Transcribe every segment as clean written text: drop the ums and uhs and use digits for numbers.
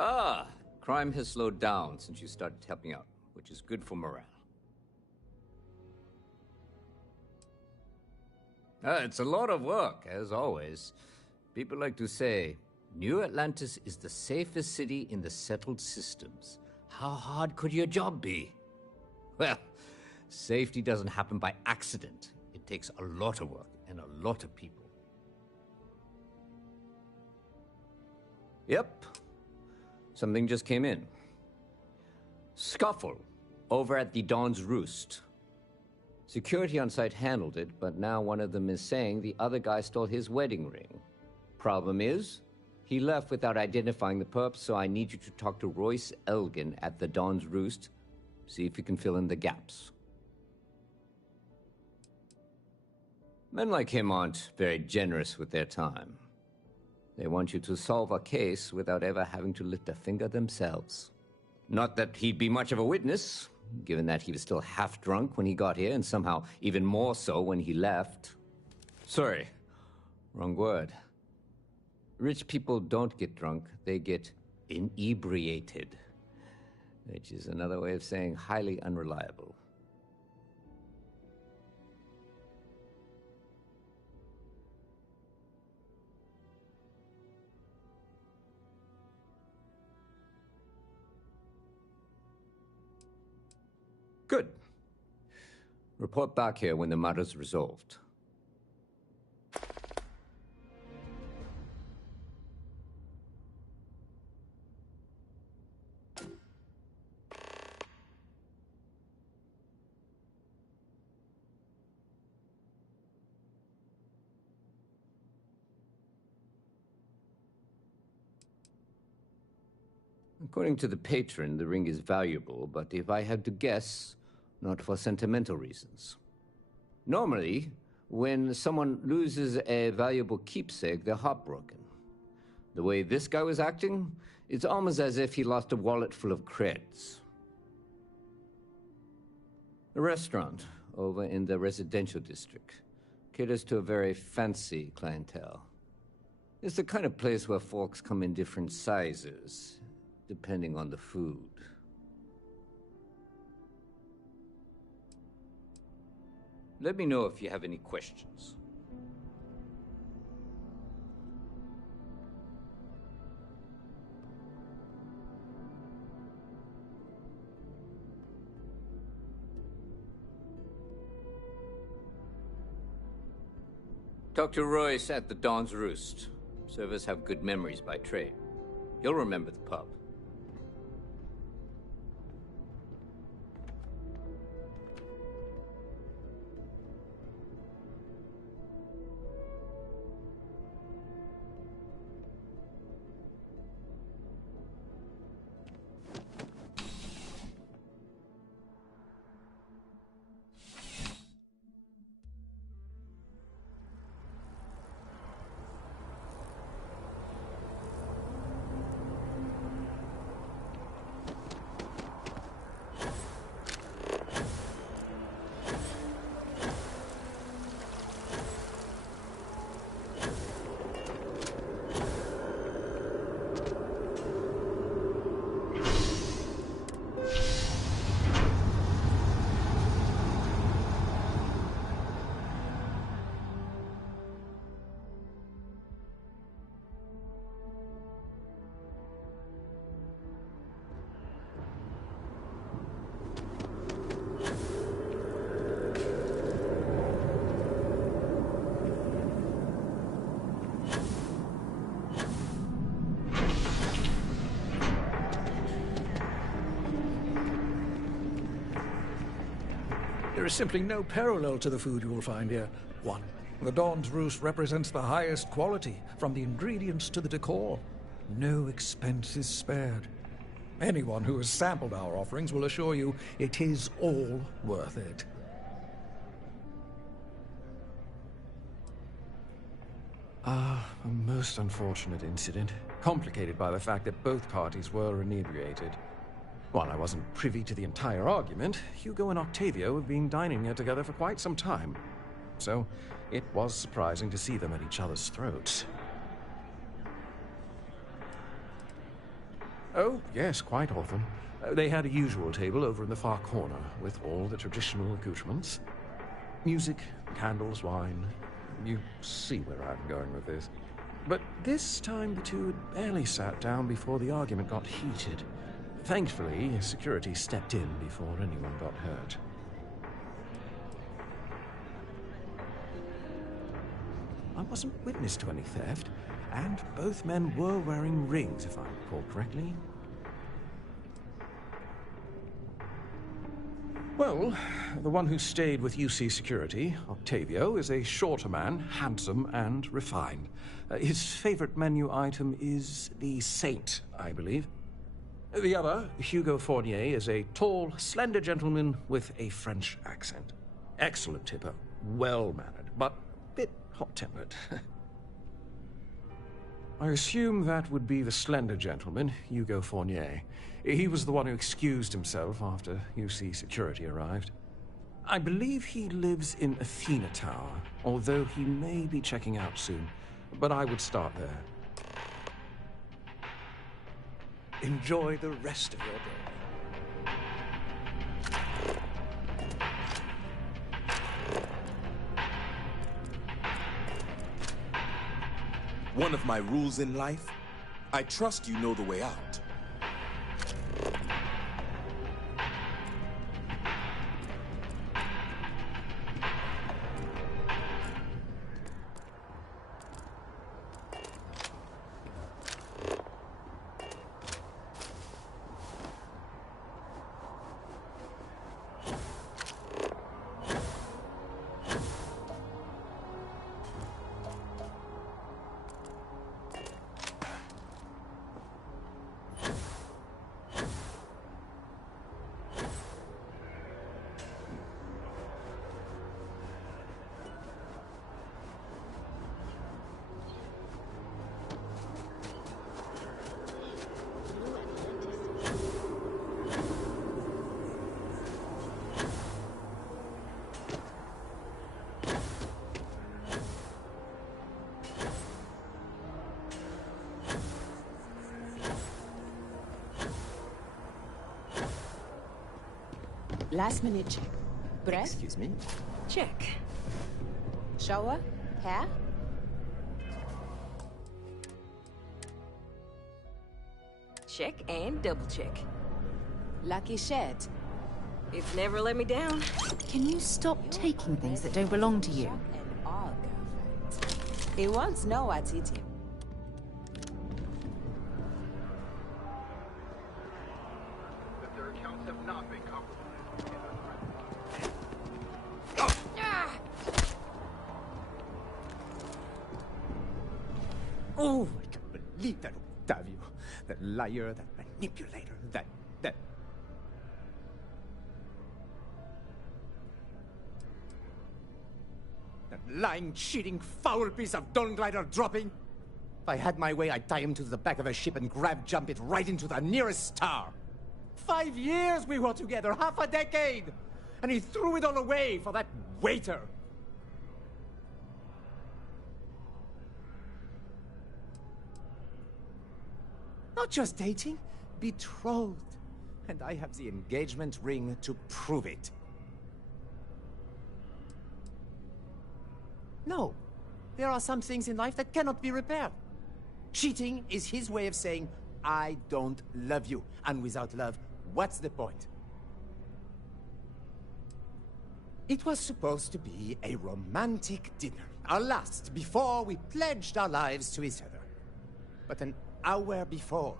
Ah, crime has slowed down since you started helping out, which is good for morale. It's a lot of work, as always. People like to say, New Atlantis is the safest city in the settled systems. How hard could your job be? Well, safety doesn't happen by accident. It takes a lot of work and a lot of people. Yep. Something just came in. Scuffle over at the Dawn's Roost. Security on site handled it, but now one of them is saying the other guy stole his wedding ring. Problem is, he left without identifying the perp, so I need you to talk to Royce Elgin at the Dawn's Roost. See if you can fill in the gaps. Men like him aren't very generous with their time. They want you to solve a case without ever having to lift a finger themselves. Not that he'd be much of a witness, given that he was still half drunk when he got here, and somehow even more so when he left. Sorry, wrong word. Rich people don't get drunk, they get inebriated, which is another way of saying highly unreliable. Good. Report back here when the matter's resolved. According to the patron, the ring is valuable, but if I had to guess, not for sentimental reasons. Normally, when someone loses a valuable keepsake, they're heartbroken. The way this guy was acting, it's almost as if he lost a wallet full of creds. A restaurant over in the residential district caters to a very fancy clientele. It's the kind of place where folks come in different sizes, depending on the food. Let me know if you have any questions. Talk to Royce at the Dawn's Roost. Servers have good memories by trade. He'll remember the pub. There is simply no parallel to the food you will find here. 1. The Dawn's Roost represents the highest quality, from the ingredients to the decor. No expense is spared. Anyone who has sampled our offerings will assure you it is all worth it. A most unfortunate incident, complicated by the fact that both parties were inebriated. While I wasn't privy to the entire argument, Hugo and Octavio have been dining here together for quite some time. So, it was surprising to see them at each other's throats. Oh, yes, quite often. They had a usual table over in the far corner, with all the traditional accoutrements. Music, candles, wine. You see where I'm going with this. But this time the two had barely sat down before the argument got heated. Thankfully, security stepped in before anyone got hurt. I wasn't witness to any theft, and both men were wearing rings, if I recall correctly. Well, the one who stayed with UC Security, Octavio, is a shorter man, handsome and refined. His favorite menu item is the Saint, I believe. The other, Hugo Fournier, is a tall, slender gentleman with a French accent. Excellent tipper, well-mannered, but a bit hot-tempered. I assume that would be the slender gentleman, Hugo Fournier. He was the one who excused himself after UC Security arrived. I believe he lives in Athena Tower, although he may be checking out soon. But I would start there. Enjoy the rest of your day. One of my rules in life, I trust you know the way out. Last minute check. Breath? Excuse me? Check. Shower? Hair? Check and double check. Lucky shed. It's never let me down. Can you stop taking things that don't belong to you? He wants to know what's hit him. Their accounts have not been compromised. Oh, I can't believe that Octavio. That liar, that manipulator, that... That lying, cheating, foul piece of Dawn Glider dropping. If I had my way, I'd tie him to the back of a ship and jump it right into the nearest star. 5 years we were together, half a decade! And he threw it all away for that waiter. Not just dating, betrothed. And I have the engagement ring to prove it. No, there are some things in life that cannot be repaired. Cheating is his way of saying, I don't love you. And without love, what's the point? It was supposed to be a romantic dinner, our last before we pledged our lives to each other. But an hour before,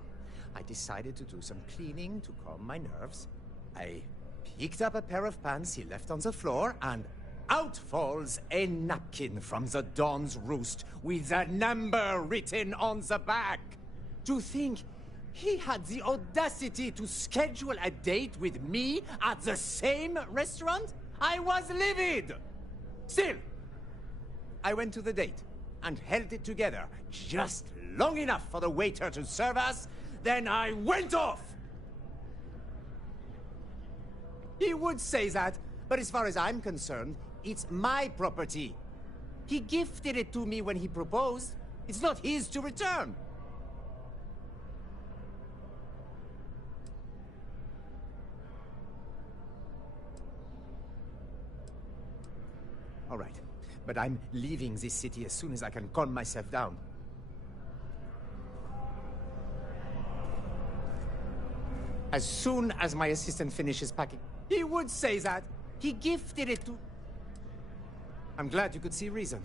I decided to do some cleaning to calm my nerves. I picked up a pair of pants he left on the floor, and out falls a napkin from the Dawn's Roost with a number written on the back. To think he had the audacity to schedule a date with me at the same restaurant? I was livid! Still, I went to the date and held it together just long enough for the waiter to serve us, then I went off! He would say that, but as far as I'm concerned, it's my property. He gifted it to me when he proposed. It's not his to return. but I'm leaving this city as soon as I can calm myself down. As soon as my assistant finishes packing, he would say that. He gifted it to... I'm glad you could see reason.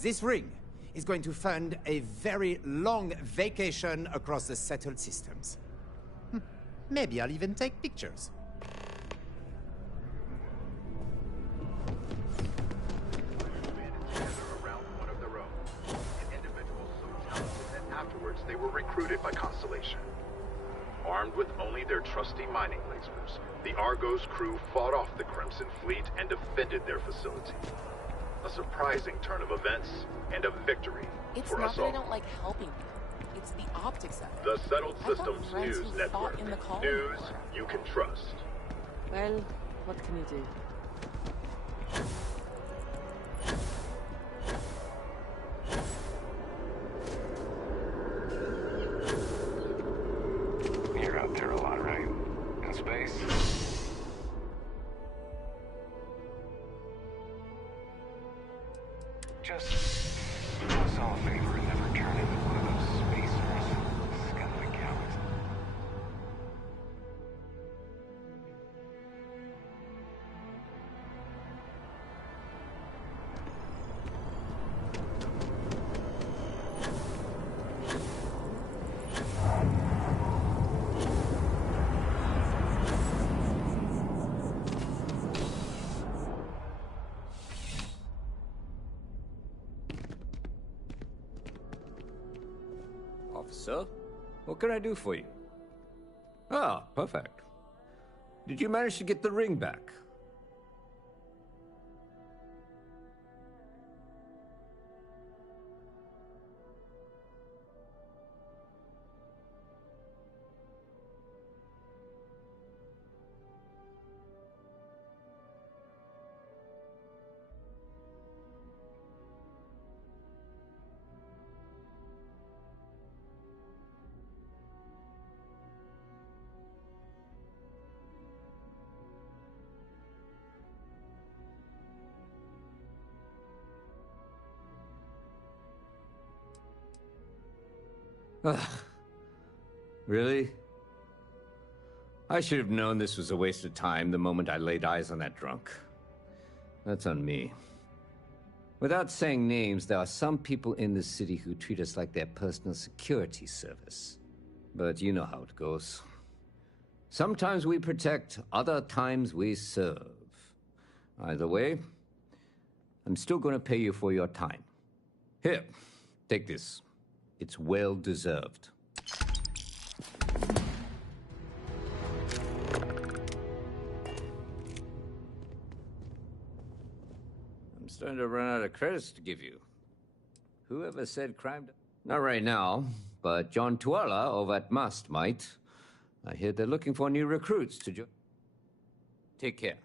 This ring is going to fund a very long vacation across the settled systems. Maybe I'll even take pictures. Around one of their own. An individual so talented that afterwards they were recruited by Constellation. Armed with only their trusty mining lasers, the Argos crew fought off the Crimson Fleet and defended their facility. A surprising turn of events and a victory for us all. It's not that I don't like helping you. It's the optics of it. The Settled I've got Systems friends News who Network. fought in the colony. News you can trust. Well, what can you do? You're out there a lot, right? In space? Just do us all a favor and never turn into one of those spacers. Scum accounts. Officer, what can I do for you? Ah, perfect. Did you manage to get the ring back? Ugh. Really? I should have known this was a waste of time the moment I laid eyes on that drunk. That's on me. Without saying names, there are some people in this city who treat us like their personal security service. But you know how it goes. Sometimes we protect, other times we serve. Either way, I'm still going to pay you for your time. Here, take this. It's well deserved. I'm starting to run out of credits to give you. Whoever said crime... Not right now, but John Tuala over at Must might. I hear they're looking for new recruits to join. Take care.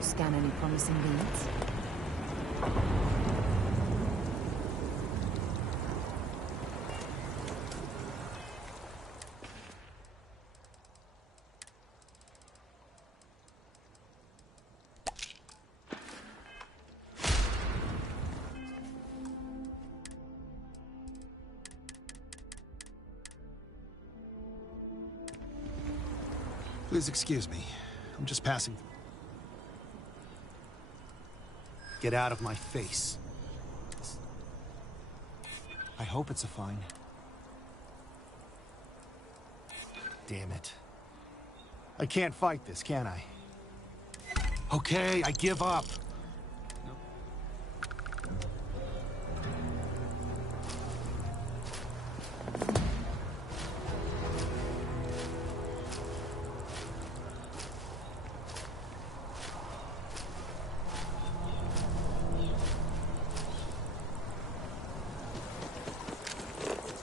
Scan any promising leads? Please excuse me. I'm just passing through. Get out of my face. I hope it's a fine. Damn it. I can't fight this, can I? Okay, I give up.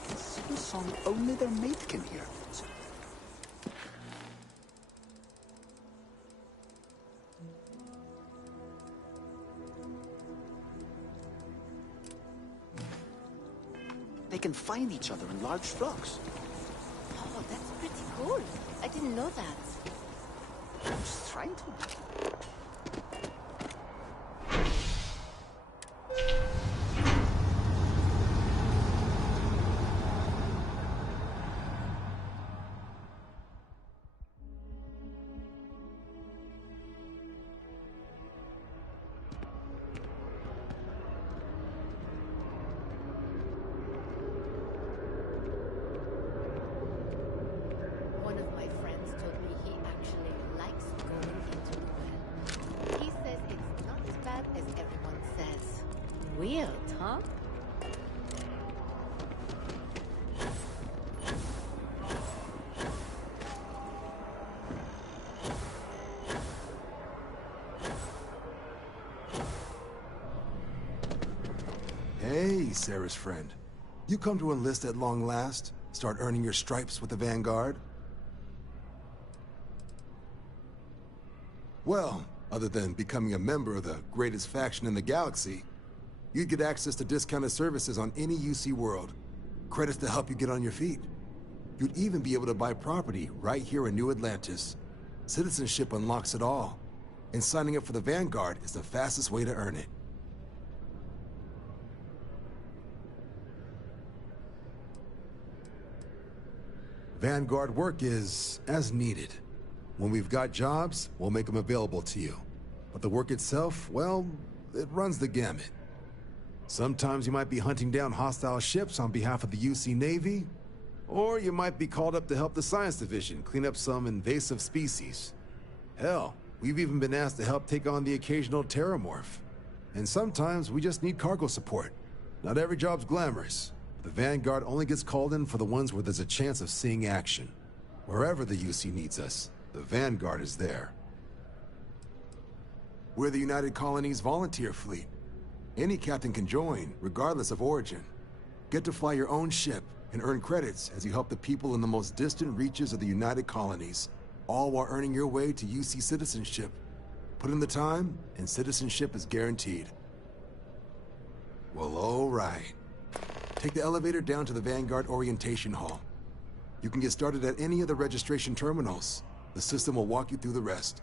It's a song only their mate can hear. They can find each other in large flocks. Oh, that's pretty cool. I didn't know that. I'm just trying to. One of my friends told me he actually likes going into the well. He says it's not as bad as everyone says. Weird, huh? Hey, Sarah's friend. You come to enlist at long last? Start earning your stripes with the Vanguard? Well, other than becoming a member of the greatest faction in the galaxy, you'd get access to discounted services on any UC world. Credits to help you get on your feet. You'd even be able to buy property right here in New Atlantis. Citizenship unlocks it all. And signing up for the Vanguard is the fastest way to earn it. Vanguard work is as needed. When we've got jobs, we'll make them available to you. But the work itself, well, it runs the gamut. Sometimes you might be hunting down hostile ships on behalf of the UC Navy, or you might be called up to help the Science Division clean up some invasive species. Hell, we've even been asked to help take on the occasional terramorph. And sometimes we just need cargo support. Not every job's glamorous. The Vanguard only gets called in for the ones where there's a chance of seeing action. Wherever the UC needs us, the Vanguard is there. We're the United Colonies Volunteer Fleet. Any captain can join, regardless of origin. Get to fly your own ship and earn credits as you help the people in the most distant reaches of the United Colonies, all while earning your way to UC citizenship. Put in the time, and citizenship is guaranteed. Well, all right. Take the elevator down to the Vanguard Orientation Hall. You can get started at any of the registration terminals. The system will walk you through the rest.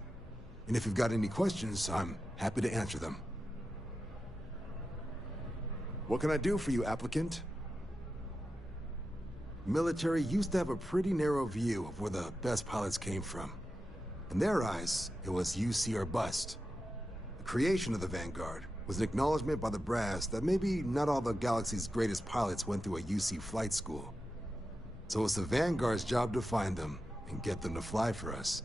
And if you've got any questions, I'm happy to answer them. What can I do for you, applicant? Military used to have a pretty narrow view of where the best pilots came from. In their eyes, it was UC or bust. The creation of the Vanguard was an acknowledgement by the brass that maybe not all the galaxy's greatest pilots went through a UC flight school. So it's the Vanguard's job to find them and get them to fly for us.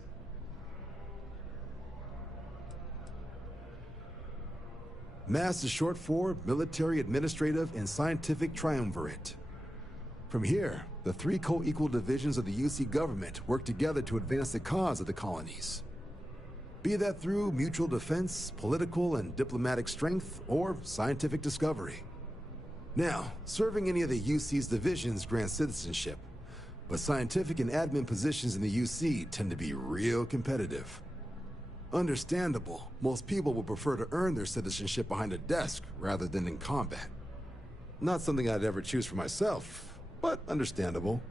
MAST is short for Military, Administrative, and Scientific Triumvirate. From here, the three co-equal divisions of the UC government work together to advance the cause of the colonies. Be that through mutual defense, political and diplomatic strength, or scientific discovery. Now, serving any of the UC's divisions grants citizenship, but scientific and admin positions in the UC tend to be real competitive. Understandable, most people would prefer to earn their citizenship behind a desk rather than in combat. Not something I'd ever choose for myself, but understandable.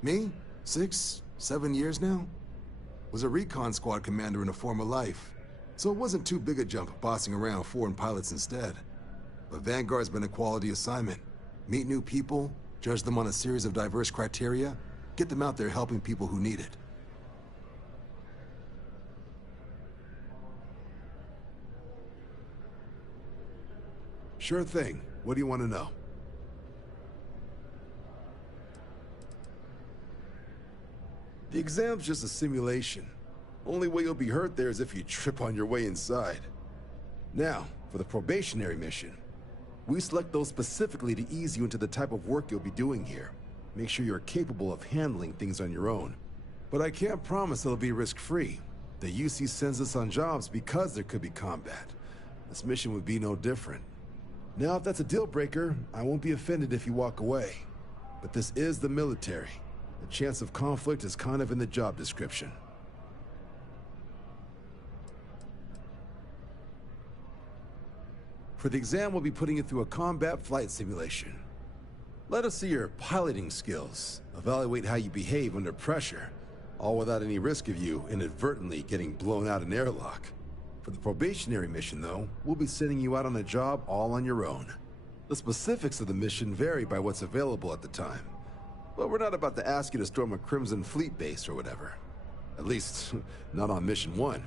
Me? 6, 7 years now? Was a recon squad commander in a former life, so it wasn't too big a jump bossing around foreign pilots instead. But Vanguard's been a quality assignment. Meet new people, judge them on a series of diverse criteria, get them out there helping people who need it. Sure thing. What do you want to know? The exam's just a simulation. Only way you'll be hurt there is if you trip on your way inside. Now, for the probationary mission. We select those specifically to ease you into the type of work you'll be doing here. Make sure you're capable of handling things on your own. But I can't promise it'll be risk-free. The UC sends us on jobs because there could be combat. This mission would be no different. Now, if that's a deal breaker, I won't be offended if you walk away. But this is the military. The chance of conflict is kind of in the job description. For the exam, we'll be putting you through a combat flight simulation. Let us see your piloting skills, evaluate how you behave under pressure, all without any risk of you inadvertently getting blown out an airlock. For the probationary mission, though, we'll be sending you out on a job all on your own. The specifics of the mission vary by what's available at the time. But we're not about to ask you to storm a Crimson Fleet base or whatever. At least, not on Mission 1.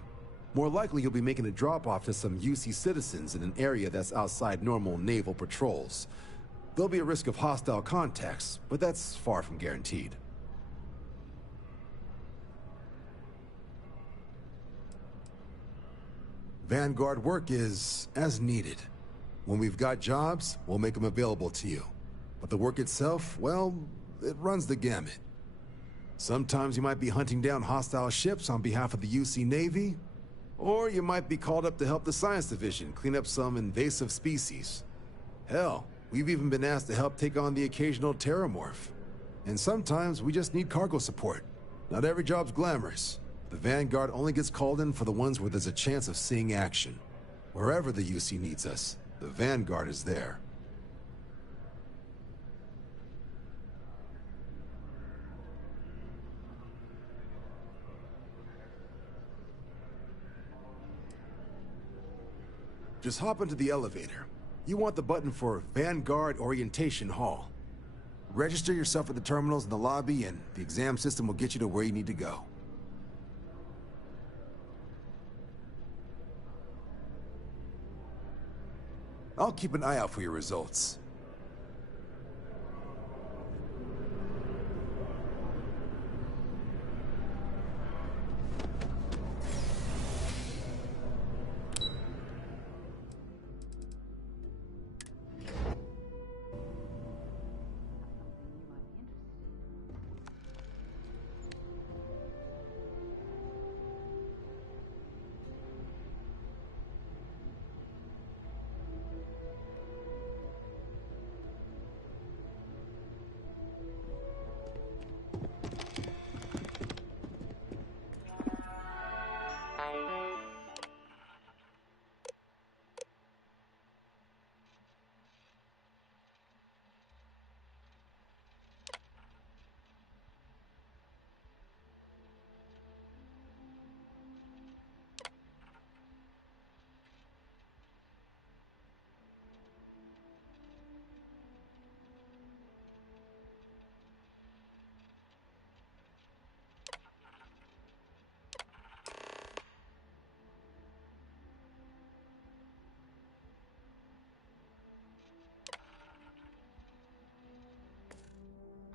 More likely, you'll be making a drop-off to some UC citizens in an area that's outside normal naval patrols. There'll be a risk of hostile contacts, but that's far from guaranteed. Vanguard work is as needed. When we've got jobs, we'll make them available to you. But the work itself, well, it runs the gamut. Sometimes you might be hunting down hostile ships on behalf of the UC Navy, or you might be called up to help the Science Division clean up some invasive species. Hell, we've even been asked to help take on the occasional terramorph. And sometimes we just need cargo support. Not every job's glamorous. The Vanguard only gets called in for the ones where there's a chance of seeing action. Wherever the UC needs us, the Vanguard is there. Just hop into the elevator. You want the button for Vanguard Orientation Hall. Register yourself at the terminals in the lobby, and the exam system will get you to where you need to go. I'll keep an eye out for your results.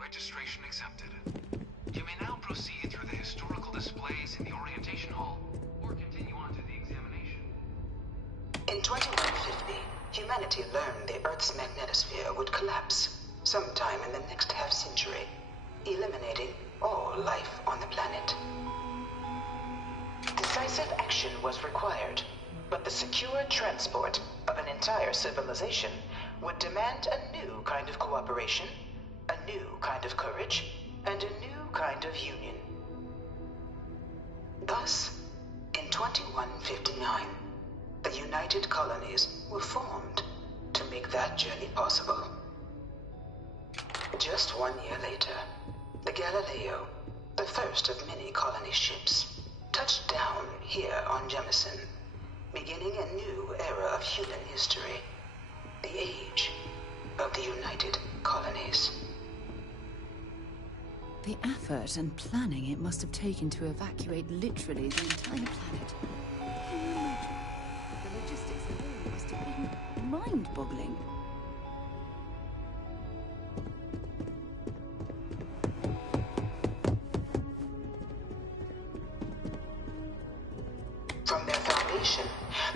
Registration accepted. You may now proceed through the historical displays in the Orientation Hall, or continue on to the examination. In 2150, humanity learned the Earth's magnetosphere would collapse sometime in the next half-century, eliminating all life on the planet. Decisive action was required, but the secure transport of an entire civilization would demand a new kind of cooperation, a new kind of courage, and a new kind of union. Thus, in 2159, the United Colonies were formed to make that journey possible. Just 1 year later, the Galileo, the first of many colony ships, touched down here on Jemison, beginning a new era of human history, the age of the United Colonies. The effort and planning it must have taken to evacuate literally the entire planet. Can you imagine? The logistics alone must have been mind-boggling. From their foundation,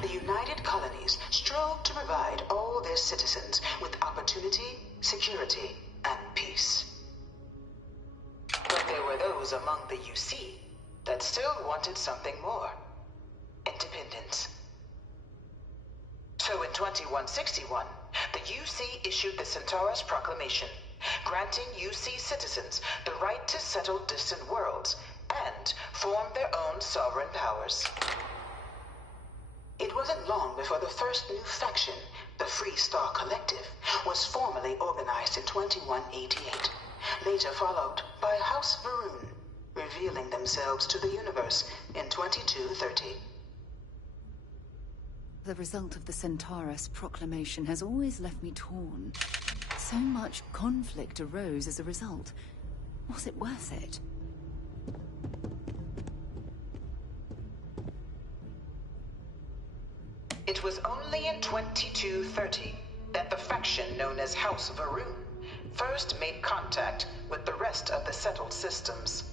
the United Colonies strove to provide all their citizens with opportunity, security, and peace. But there were those among the UC that still wanted something more. Independence. So in 2161, the UC issued the Centaurus Proclamation, granting UC citizens the right to settle distant worlds and form their own sovereign powers. It wasn't long before the first new faction, the Free Star Collective, was formally organized in 2188, later followed by House Varun, revealing themselves to the universe in 2230. The result of the Centaurus Proclamation has always left me torn. So much conflict arose as a result. Was it worth it? It was only in 2230 that the faction known as House Varun first made contact with the rest of the settled systems.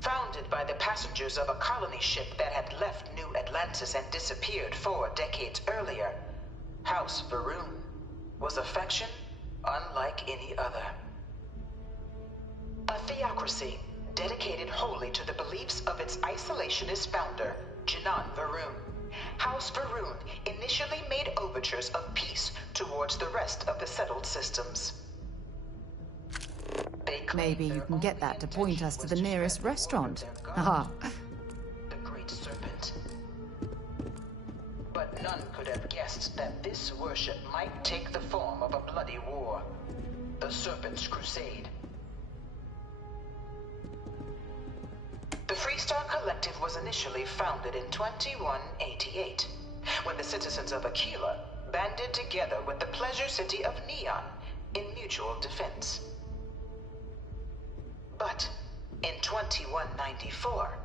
Founded by the passengers of a colony ship that had left New Atlantis and disappeared 4 decades earlier, House Varun was a faction unlike any other. A theocracy dedicated wholly to the beliefs of its isolationist founder, Janan Varun. House Varun initially made overtures of peace towards the rest of the settled systems. Maybe you can get that to point us to the nearest restaurant. Haha. The Great Serpent. But none could have guessed that this worship might take the form of a bloody war. The Serpent's Crusade. The Freestar Collective was initially founded in 2188, when the citizens of Aquila banded together with the pleasure city of Neon in mutual defense. But in 2194,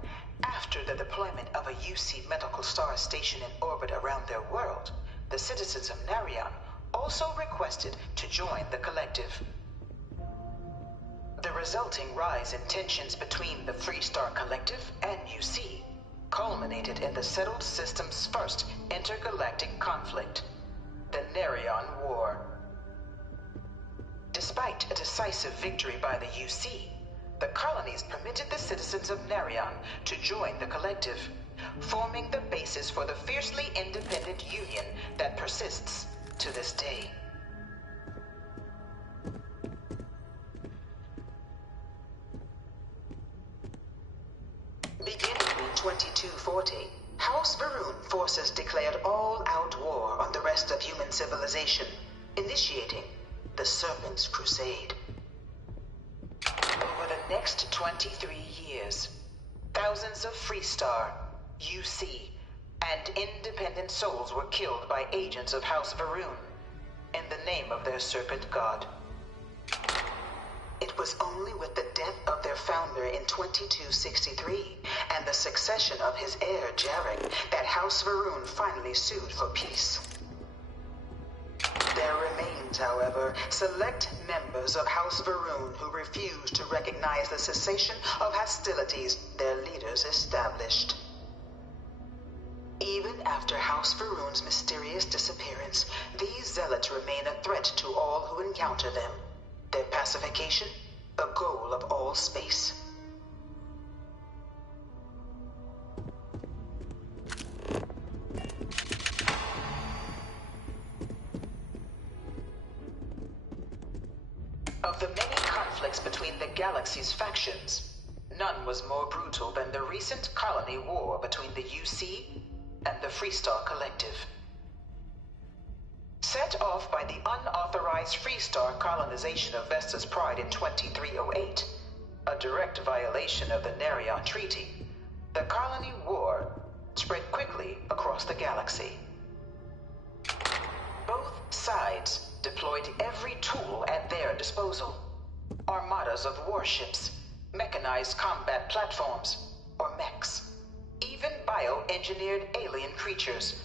after the deployment of a UC medical star station in orbit around their world, the citizens of Narion also requested to join the collective. The resulting rise in tensions between the Freestar Collective and UC culminated in the settled system's first intergalactic conflict, the Narion War. Despite a decisive victory by the UC, the colonies permitted the citizens of Narion to join the collective, forming the basis for the fiercely independent union that persists to this day. Beginning in 2240, House Varun forces declared all-out war on the rest of human civilization, initiating the Serpent's Crusade. Over the next 23 years, thousands of Freestar, UC, and independent souls were killed by agents of House Varun in the name of their serpent god. It was only with the death of their founder in 2263 and the succession of his heir, Jarek, that House Varun finally sued for peace. There remained, however, select members of House Varun who refused to recognize the cessation of hostilities their leaders established. Even after House Varun's mysterious disappearance, these zealots remain a threat to all who encounter them. Their pacification, a goal of all space. Of the many conflicts between the galaxy's factions, none was more brutal than the recent colony war between the UC and the Freestar Collective. Set off by the unauthorized Freestar colonization of Vesta's Pride in 2308, a direct violation of the Narion Treaty, the colony war spread quickly across the galaxy. Both sides deployed every tool at their disposal. Armadas of warships, mechanized combat platforms, or mechs, even bioengineered alien creatures,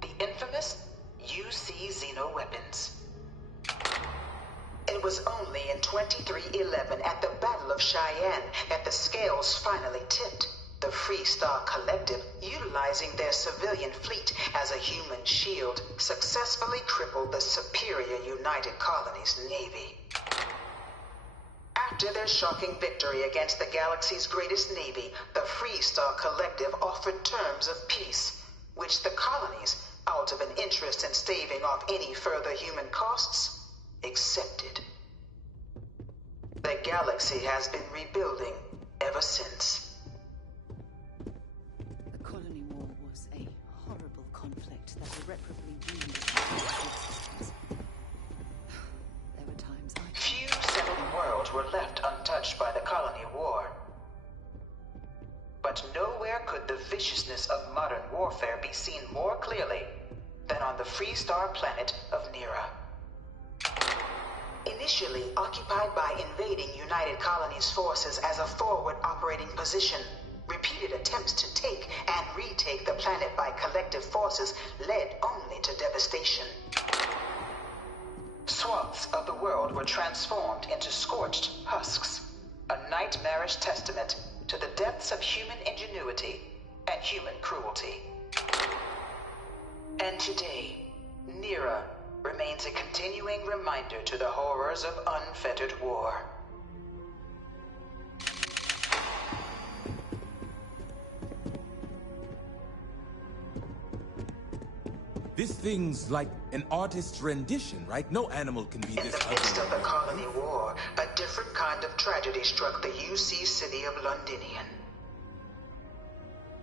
the infamous xeno-weapons. It was only in 2311 at the Battle of Cheyenne that the scales finally tipped. The Free Star Collective, utilizing their civilian fleet as a human shield, successfully crippled the superior United Colonies Navy. After their shocking victory against the galaxy's greatest navy, the Free Star Collective offered terms of peace, which the colonies, out of an interest in staving off any further human costs, accepted. The galaxy has been rebuilding ever since. The Colony War was a horrible conflict that irreparably ruined existence. There were times Few settled worlds were left untouched by the Colony War. But nowhere could the viciousness of modern warfare be seen more clearly than on the Free Star planet of Nira. Initially occupied by invading United Colonies forces as a forward operating position, repeated attempts to take and retake the planet by collective forces led only to devastation. Swaths of the world were transformed into scorched husks, a nightmarish testament to the depths of human ingenuity and human cruelty. And today, Nira remains a continuing reminder to the horrors of unfettered war. This thing's like an artist's rendition, right? No animal can be this ugly. In the midst of the Colony War, a different kind of tragedy struck the UC city of Londinian.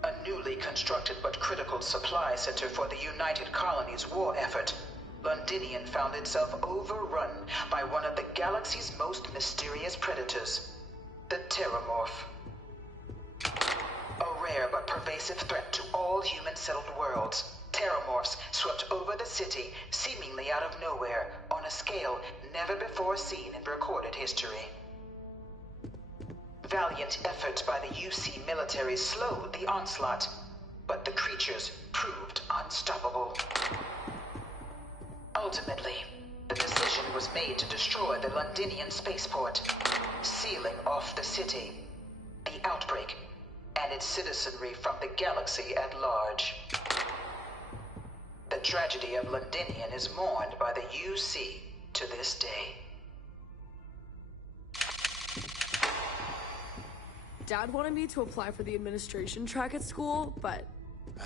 A newly constructed but critical supply center for the United Colonies' war effort, Londinian found itself overrun by one of the galaxy's most mysterious predators, the Terramorph. A rare but pervasive threat to all human-settled worlds, Terramorphs swept over the city, seemingly out of nowhere, on a scale never before seen in recorded history. Valiant efforts by the UC military slowed the onslaught, but the creatures proved unstoppable. Ultimately, the decision was made to destroy the Londinian spaceport, sealing off the city, the outbreak, and its citizenry from the galaxy at large. The tragedy of Londinian is mourned by the UC to this day. Dad wanted me to apply for the administration track at school, but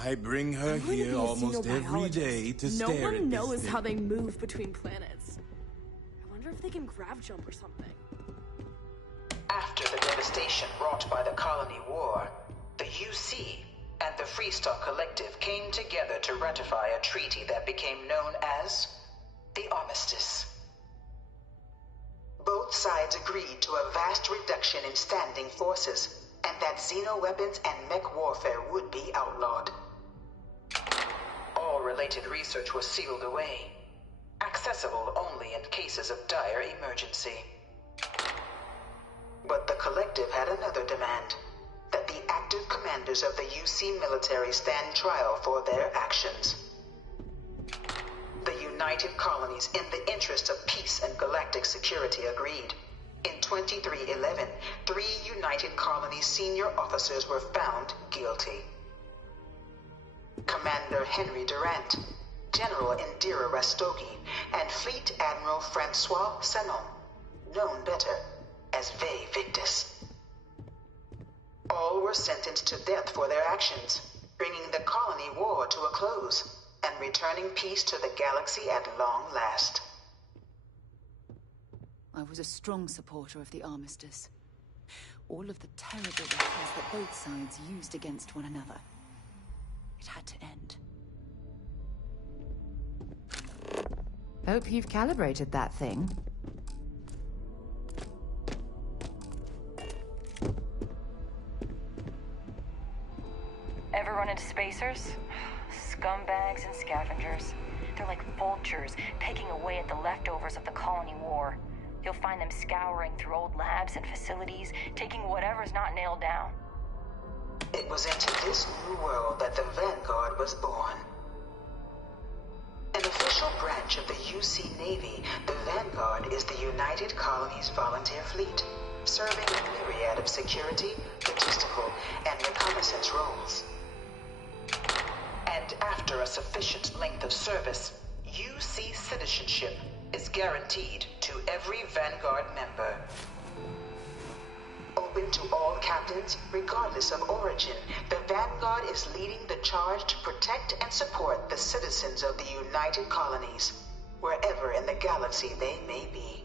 I bring her I'm going to here be a almost every xenobiologist. day to No stare at one this knows thing. how they move between planets. I wonder if they can grav jump or something. After the devastation wrought by the Colony War, the UC and the Free Star Collective came together to ratify a treaty that became known as the Armistice. Both sides agreed to a vast reduction in standing forces, and that xeno-weapons and mech warfare would be outlawed. All related research was sealed away, accessible only in cases of dire emergency. But the Collective had another demand, that the active commanders of the UC military stand trial for their actions. The United Colonies, in the interest of peace and galactic security, agreed. In 2311, 3 United Colonies senior officers were found guilty. Commander Henry Durant, General Indira Rastogi, and Fleet Admiral Francois Sanon, known better as Ve Victus. All were sentenced to death for their actions, bringing the Colony War to a close and returning peace to the galaxy at long last. I was a strong supporter of the Armistice. All of the terrible weapons that both sides used against one another. It had to end. Hope you've calibrated that thing. Ever run into spacers? Scumbags and scavengers. They're like vultures, pecking away at the leftovers of the Colony War. You'll find them scouring through old labs and facilities, taking whatever's not nailed down. It was into this new world that the Vanguard was born. An official official branch of the UC Navy, the Vanguard is the United Colonies Volunteer Fleet, serving a myriad of security, logistical, and reconnaissance roles. And after a sufficient length of service, UC citizenship is guaranteed to every Vanguard member. Open to all captains, regardless of origin, the Vanguard is leading the charge to protect and support the citizens of the United Colonies, wherever in the galaxy they may be.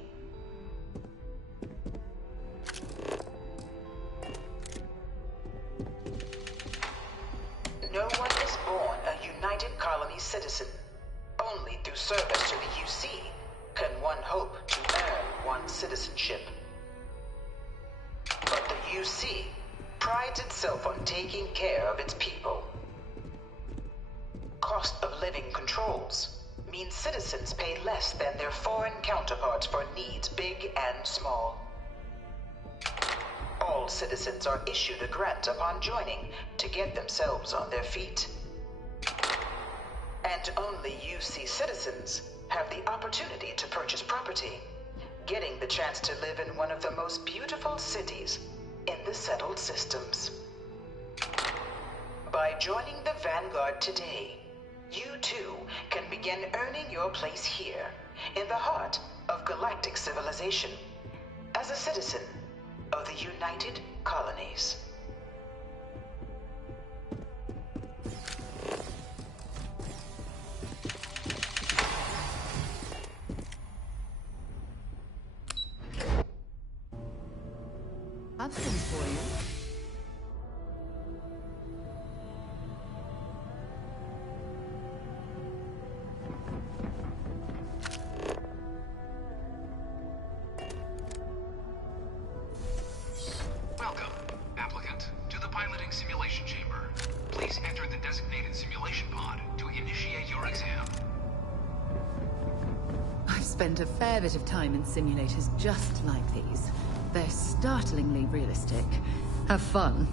No one is born a United Colonies citizen. Only through service to the UC can one hope to earn one's citizenship. But the UC prides itself on taking care of its people. Cost of living controls mean citizens pay less than their foreign counterparts for needs big and small. All citizens are issued a grant upon joining to get themselves on their feet. And only UC citizens have the opportunity to purchase property, getting the chance to live in one of the most beautiful cities in the settled systems. By joining the Vanguard today, you too can begin earning your place here, in the heart of galactic civilization, as a citizen of the United Colonies. I've some for you. Welcome, applicant, to the piloting simulation chamber. Please enter the designated simulation pod to initiate your exam. I've spent a fair bit of time in simulators just like these. They're startlingly realistic. Have fun.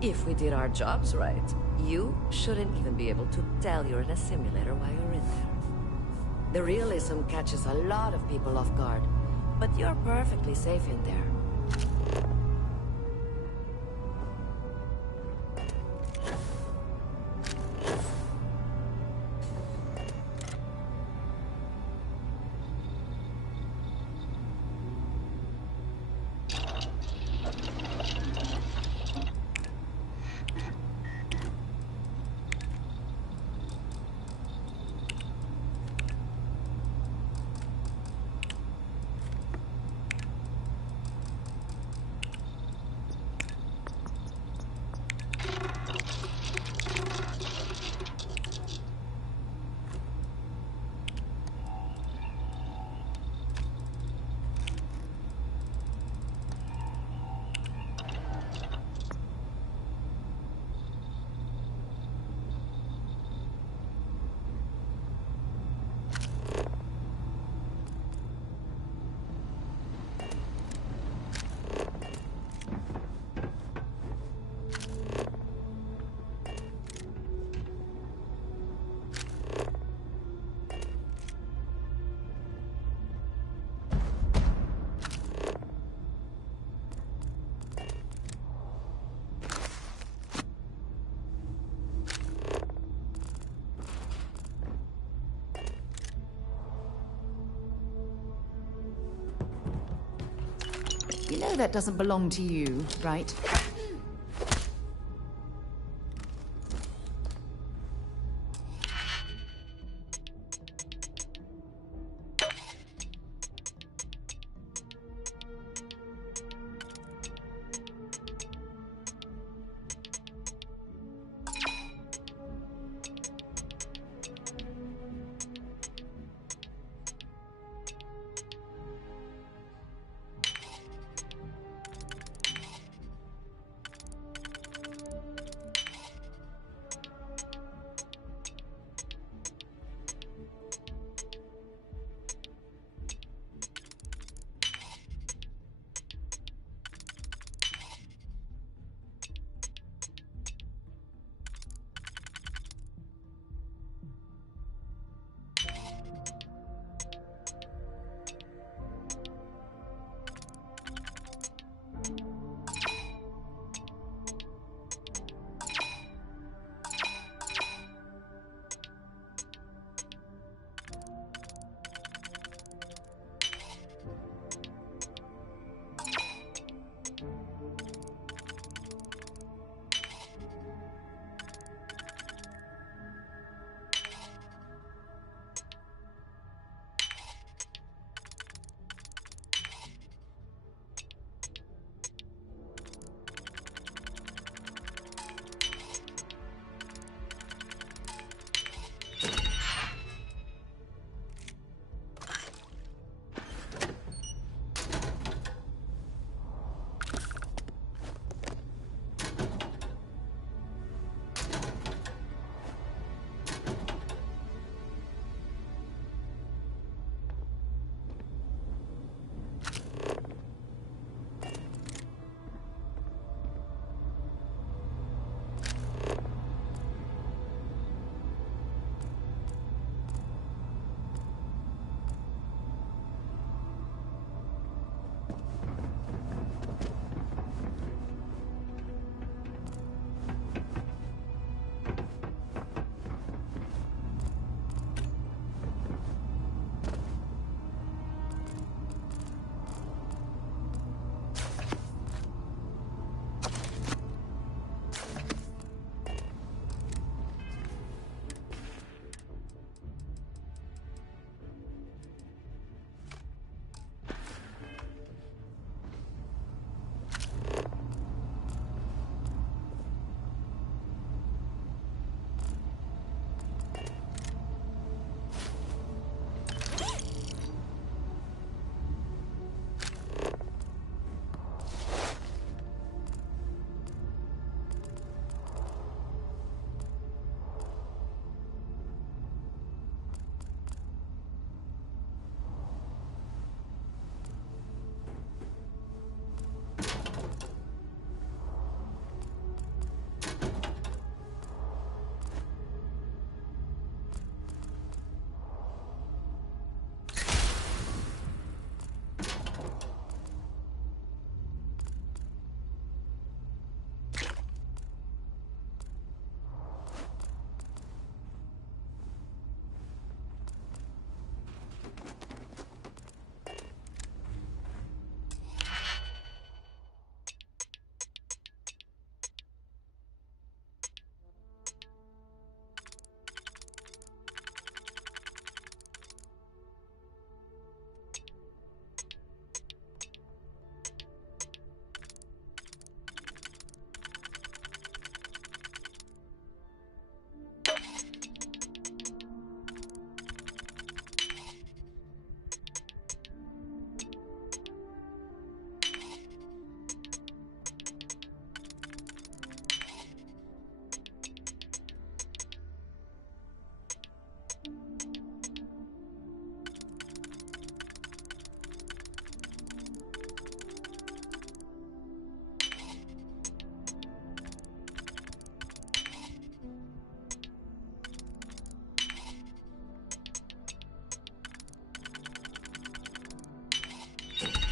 If we did our jobs right, you shouldn't even be able to tell you're in a simulator while you're in there. The realism catches a lot of people off guard, but you're perfectly safe in there. You know that doesn't belong to you, right?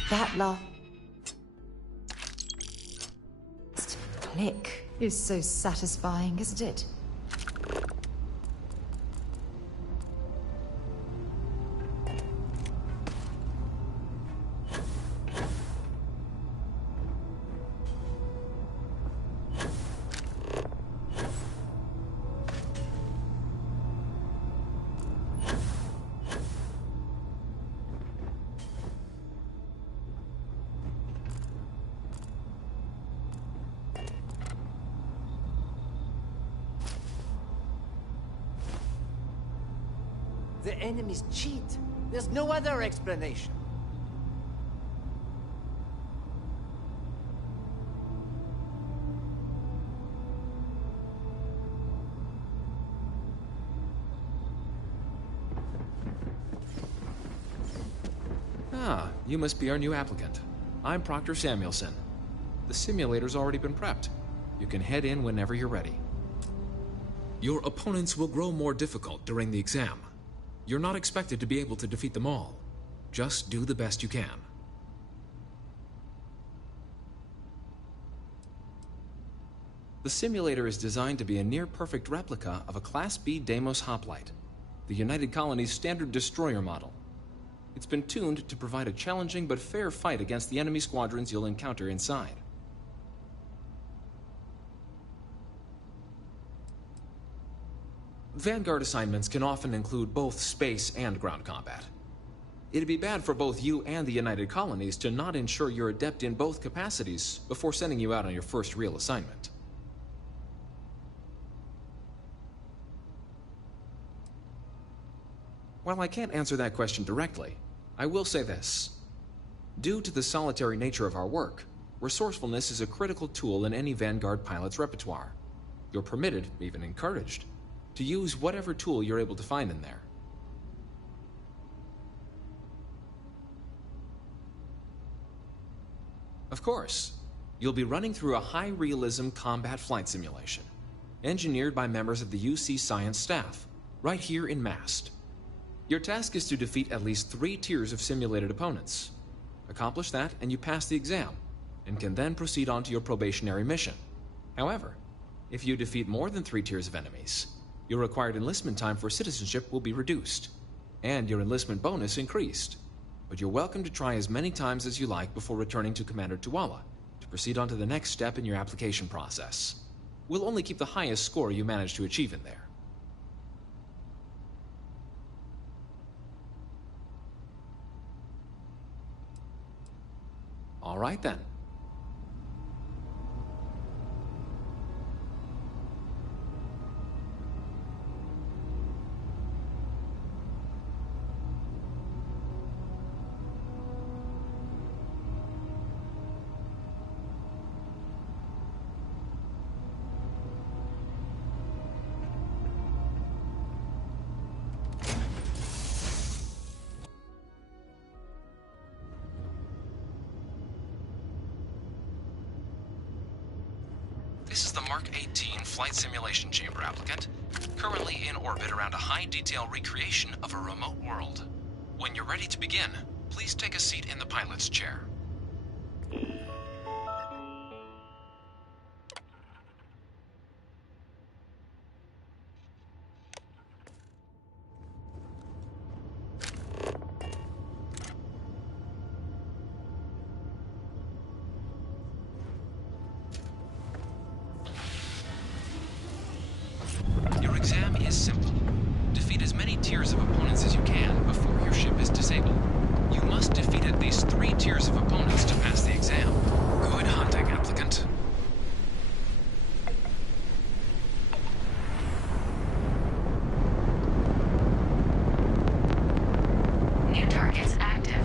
That last click is so satisfying, isn't it? The enemies cheat. There's no other explanation. Ah, you must be our new applicant. I'm Proctor Samuelson. The simulator's already been prepped. You can head in whenever you're ready. Your opponents will grow more difficult during the exam. You're not expected to be able to defeat them all. Just do the best you can. The simulator is designed to be a near-perfect replica of a Class B Deimos hoplite, the United Colony's standard destroyer model. It's been tuned to provide a challenging but fair fight against the enemy squadrons you'll encounter inside. Vanguard assignments can often include both space and ground combat. It'd be bad for both you and the United Colonies to not ensure you're adept in both capacities before sending you out on your first real assignment. While I can't answer that question directly, I will say this. Due to the solitary nature of our work, resourcefulness is a critical tool in any Vanguard pilot's repertoire. You're permitted, even encouraged, to use whatever tool you're able to find in there. Of course, you'll be running through a high-realism combat flight simulation, engineered by members of the UC Science staff, right here in Mast. Your task is to defeat at least 3 tiers of simulated opponents. Accomplish that, and you pass the exam, and can then proceed on to your probationary mission. However, if you defeat more than 3 tiers of enemies, your required enlistment time for citizenship will be reduced, and your enlistment bonus increased. But you're welcome to try as many times as you like before returning to Commander Tuala to proceed on to the next step in your application process. We'll only keep the highest score you manage to achieve in there. All right then. This is the Mark 18 Flight Simulation Chamber applicant, currently in orbit around a high-detail recreation of a remote world. When you're ready to begin, please take a seat in the pilot's chair. Your exam is simple. Defeat as many tiers of opponents as you can before your ship is disabled. You must defeat at least 3 tiers of opponents to pass the exam. Good hunting, applicant. New targets active.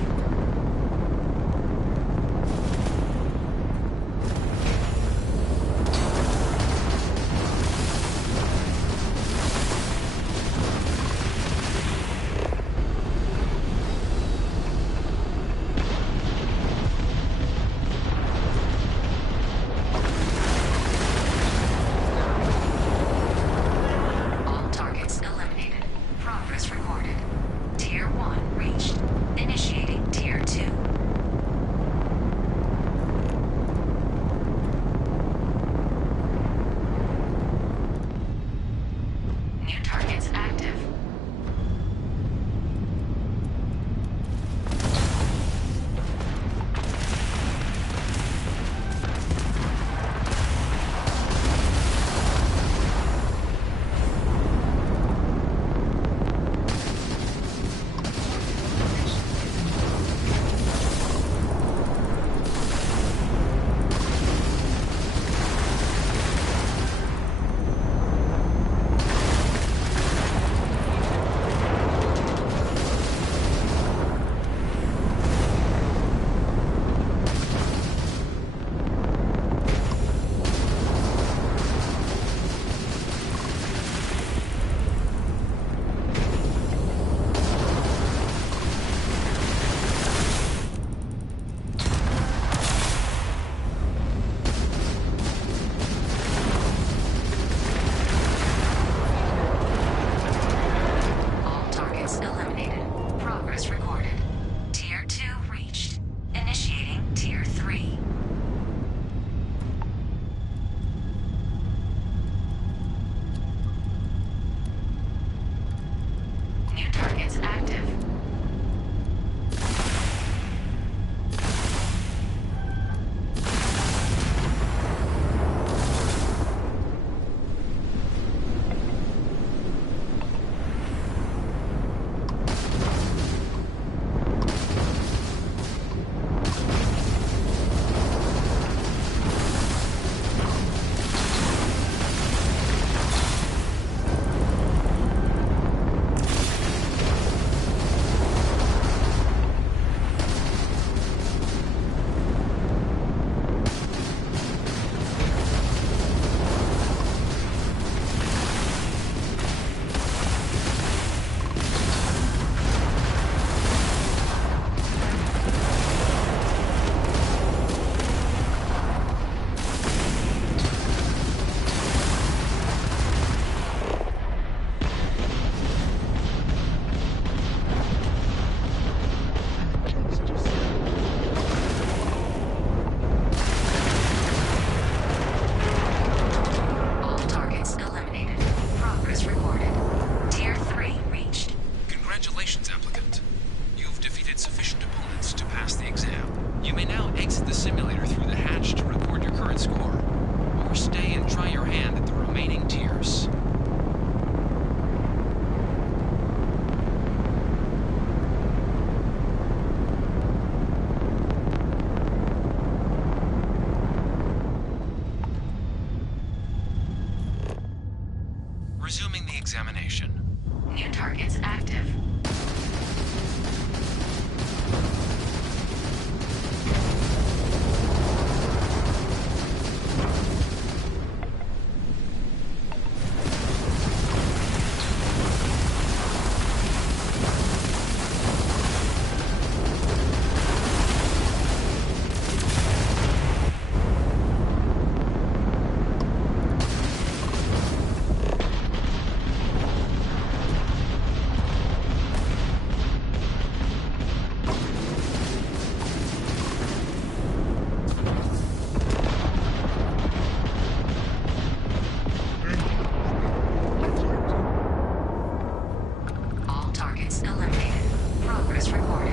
targets eliminated. Progress recorded.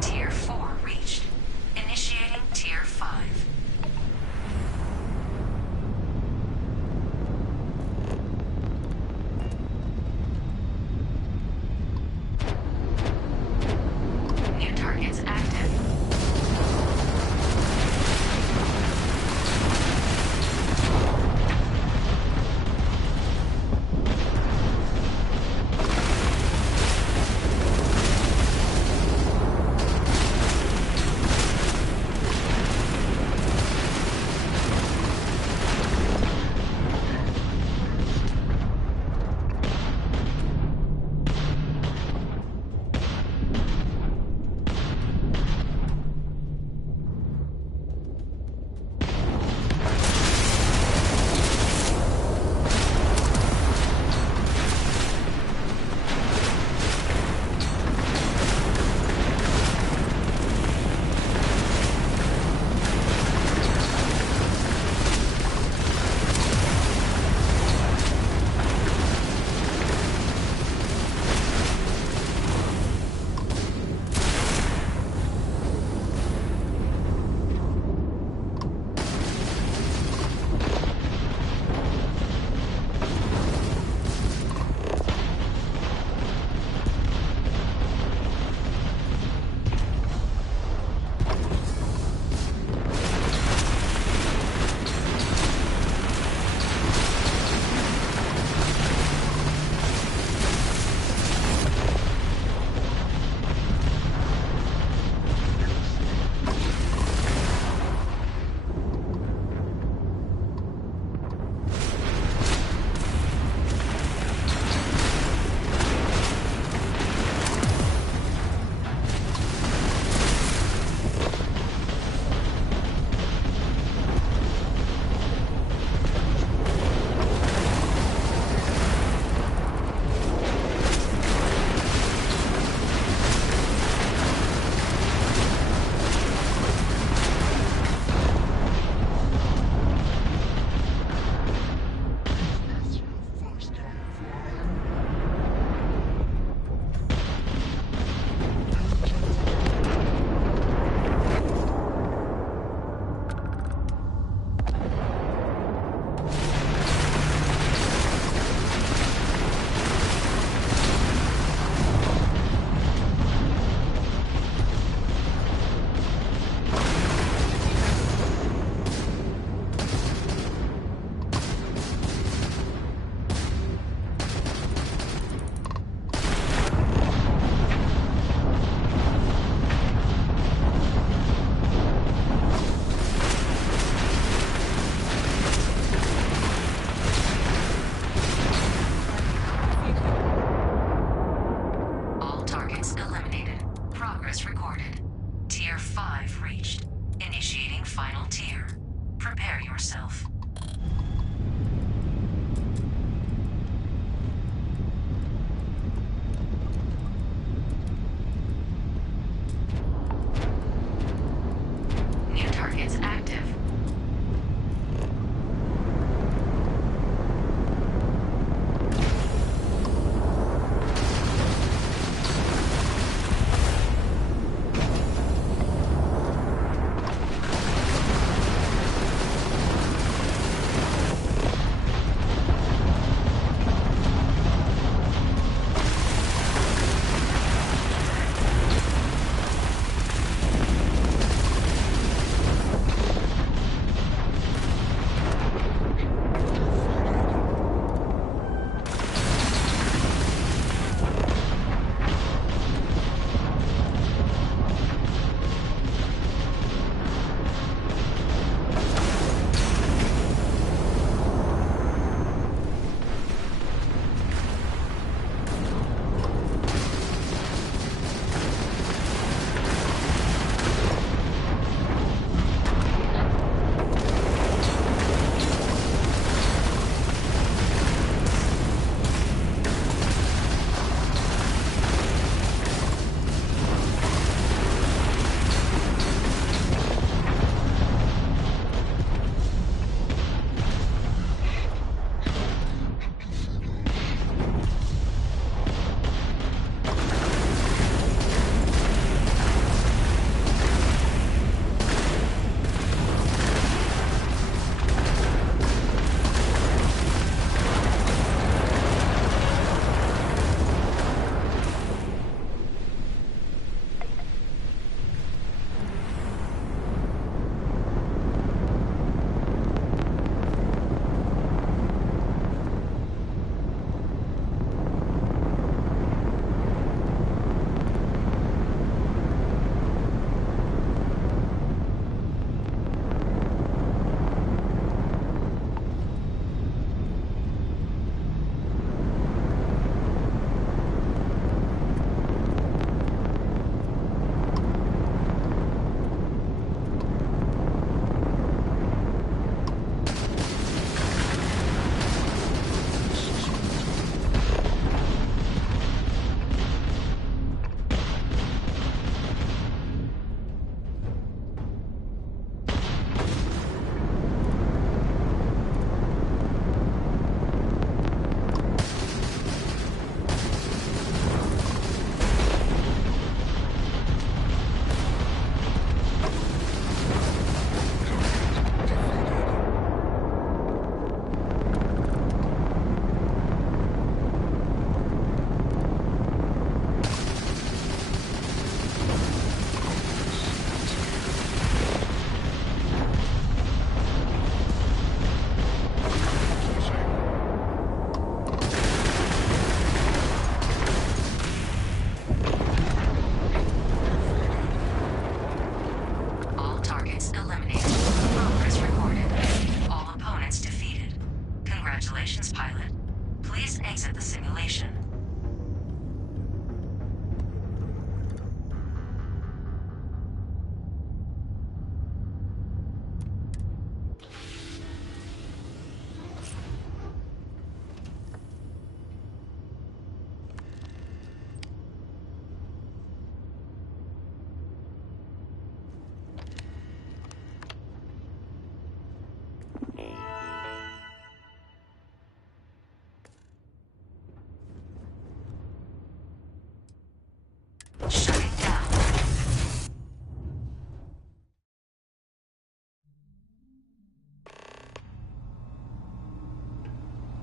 Tier 4 reached. Initiating Tier 5. New targets active.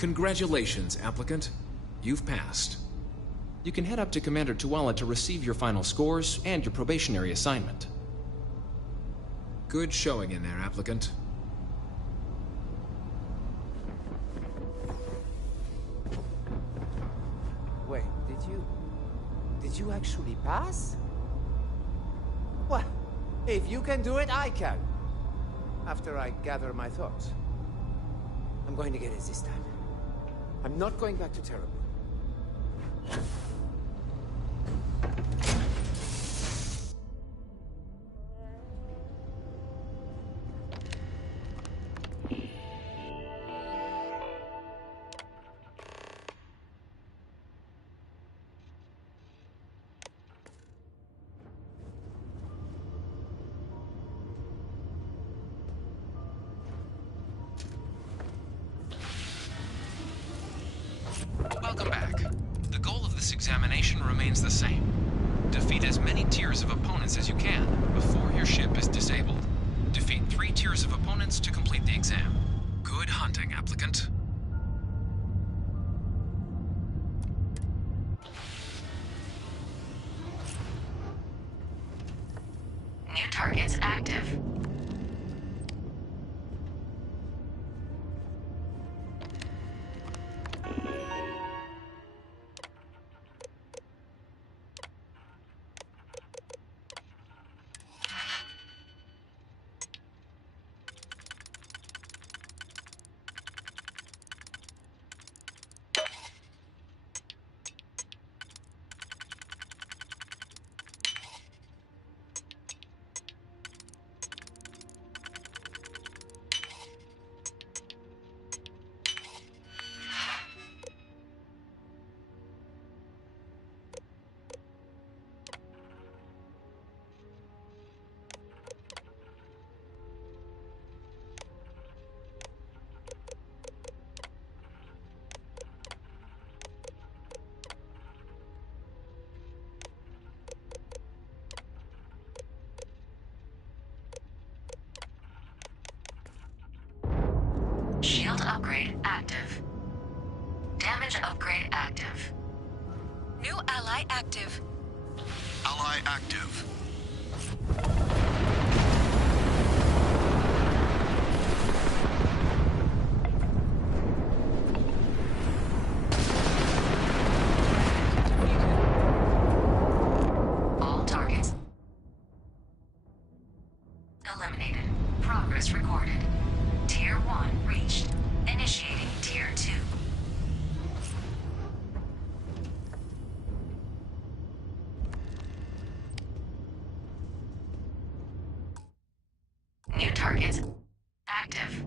Congratulations, applicant. You've passed. You can head up to Commander Tuala to receive your final scores and your probationary assignment. Good showing in there, applicant. Wait, did you actually pass? Well, if you can do it, I can. After I gather my thoughts. I'm going to get it this time. I'm not going back to Terrible. Welcome back. The goal of this examination remains the same. Defeat as many tiers of opponents as you can before your ship is disabled. Defeat 3 tiers of opponents to complete the exam. Good hunting, applicant. New targets active. Shield upgrade active. Damage upgrade active. New ally active. Ally active. All targets eliminated. Progress recorded. Tier 1 reached. Initiating Tier 2. New targets active.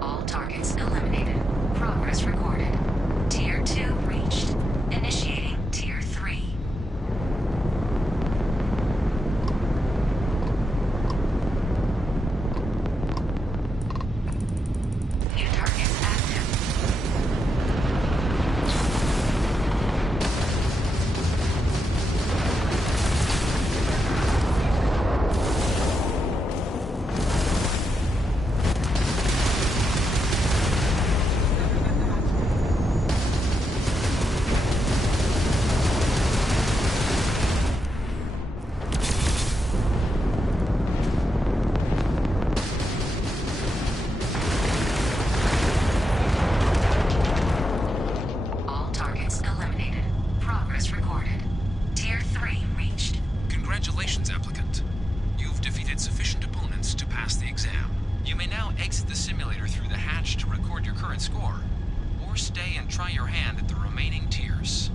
All targets eliminated. Progress recorded. Tier 2 reached. Initiating Tier 3. New targets active. All targets eliminated. Progress recorded. Tier 3 reached. Congratulations, applicant. You've defeated sufficient opponents to pass the exam. You may now exit the simulator through the hatch to record your current score, or stay and try your hand at the remaining tiers.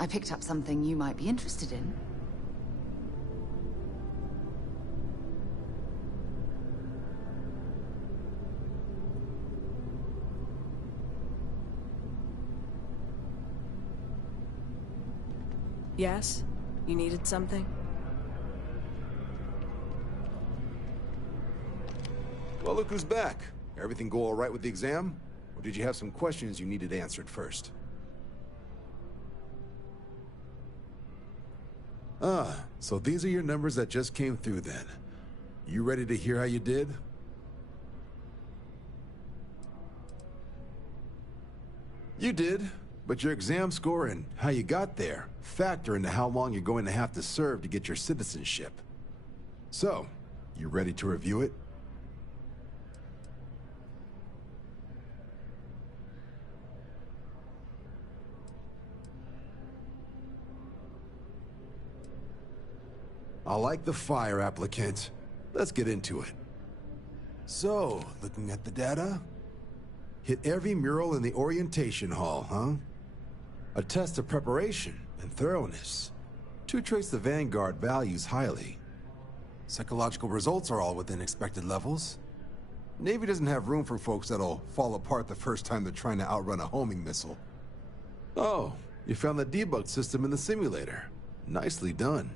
I picked up something you might be interested in. Yes? You needed something? Well, look who's back. Everything go all right with the exam? Or did you have some questions you needed answered first? Ah, so these are your numbers that just came through then. You ready to hear how you did? You did, but your exam score and how you got there factor into how long you're going to have to serve to get your citizenship. So, you ready to review it? I like the fire, applicant. Let's get into it. So, looking at the data? Hit every mural in the orientation hall, huh? A test of preparation and thoroughness. Two traits the Vanguard values highly. Psychological results are all within expected levels. Navy doesn't have room for folks that'll fall apart the first time they're trying to outrun a homing missile. Oh, you found the debug system in the simulator. Nicely done.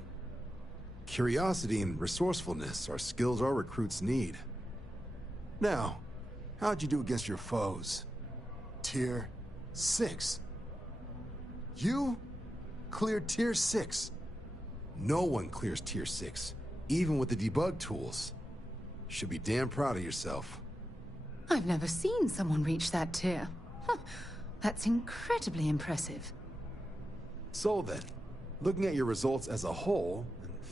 Curiosity and resourcefulness are skills our recruits need. Now, how'd you do against your foes? Tier 6. You cleared Tier 6. No one clears Tier 6, even with the debug tools. Should be damn proud of yourself. I've never seen someone reach that tier. Huh, that's incredibly impressive. So then, looking at your results as a whole,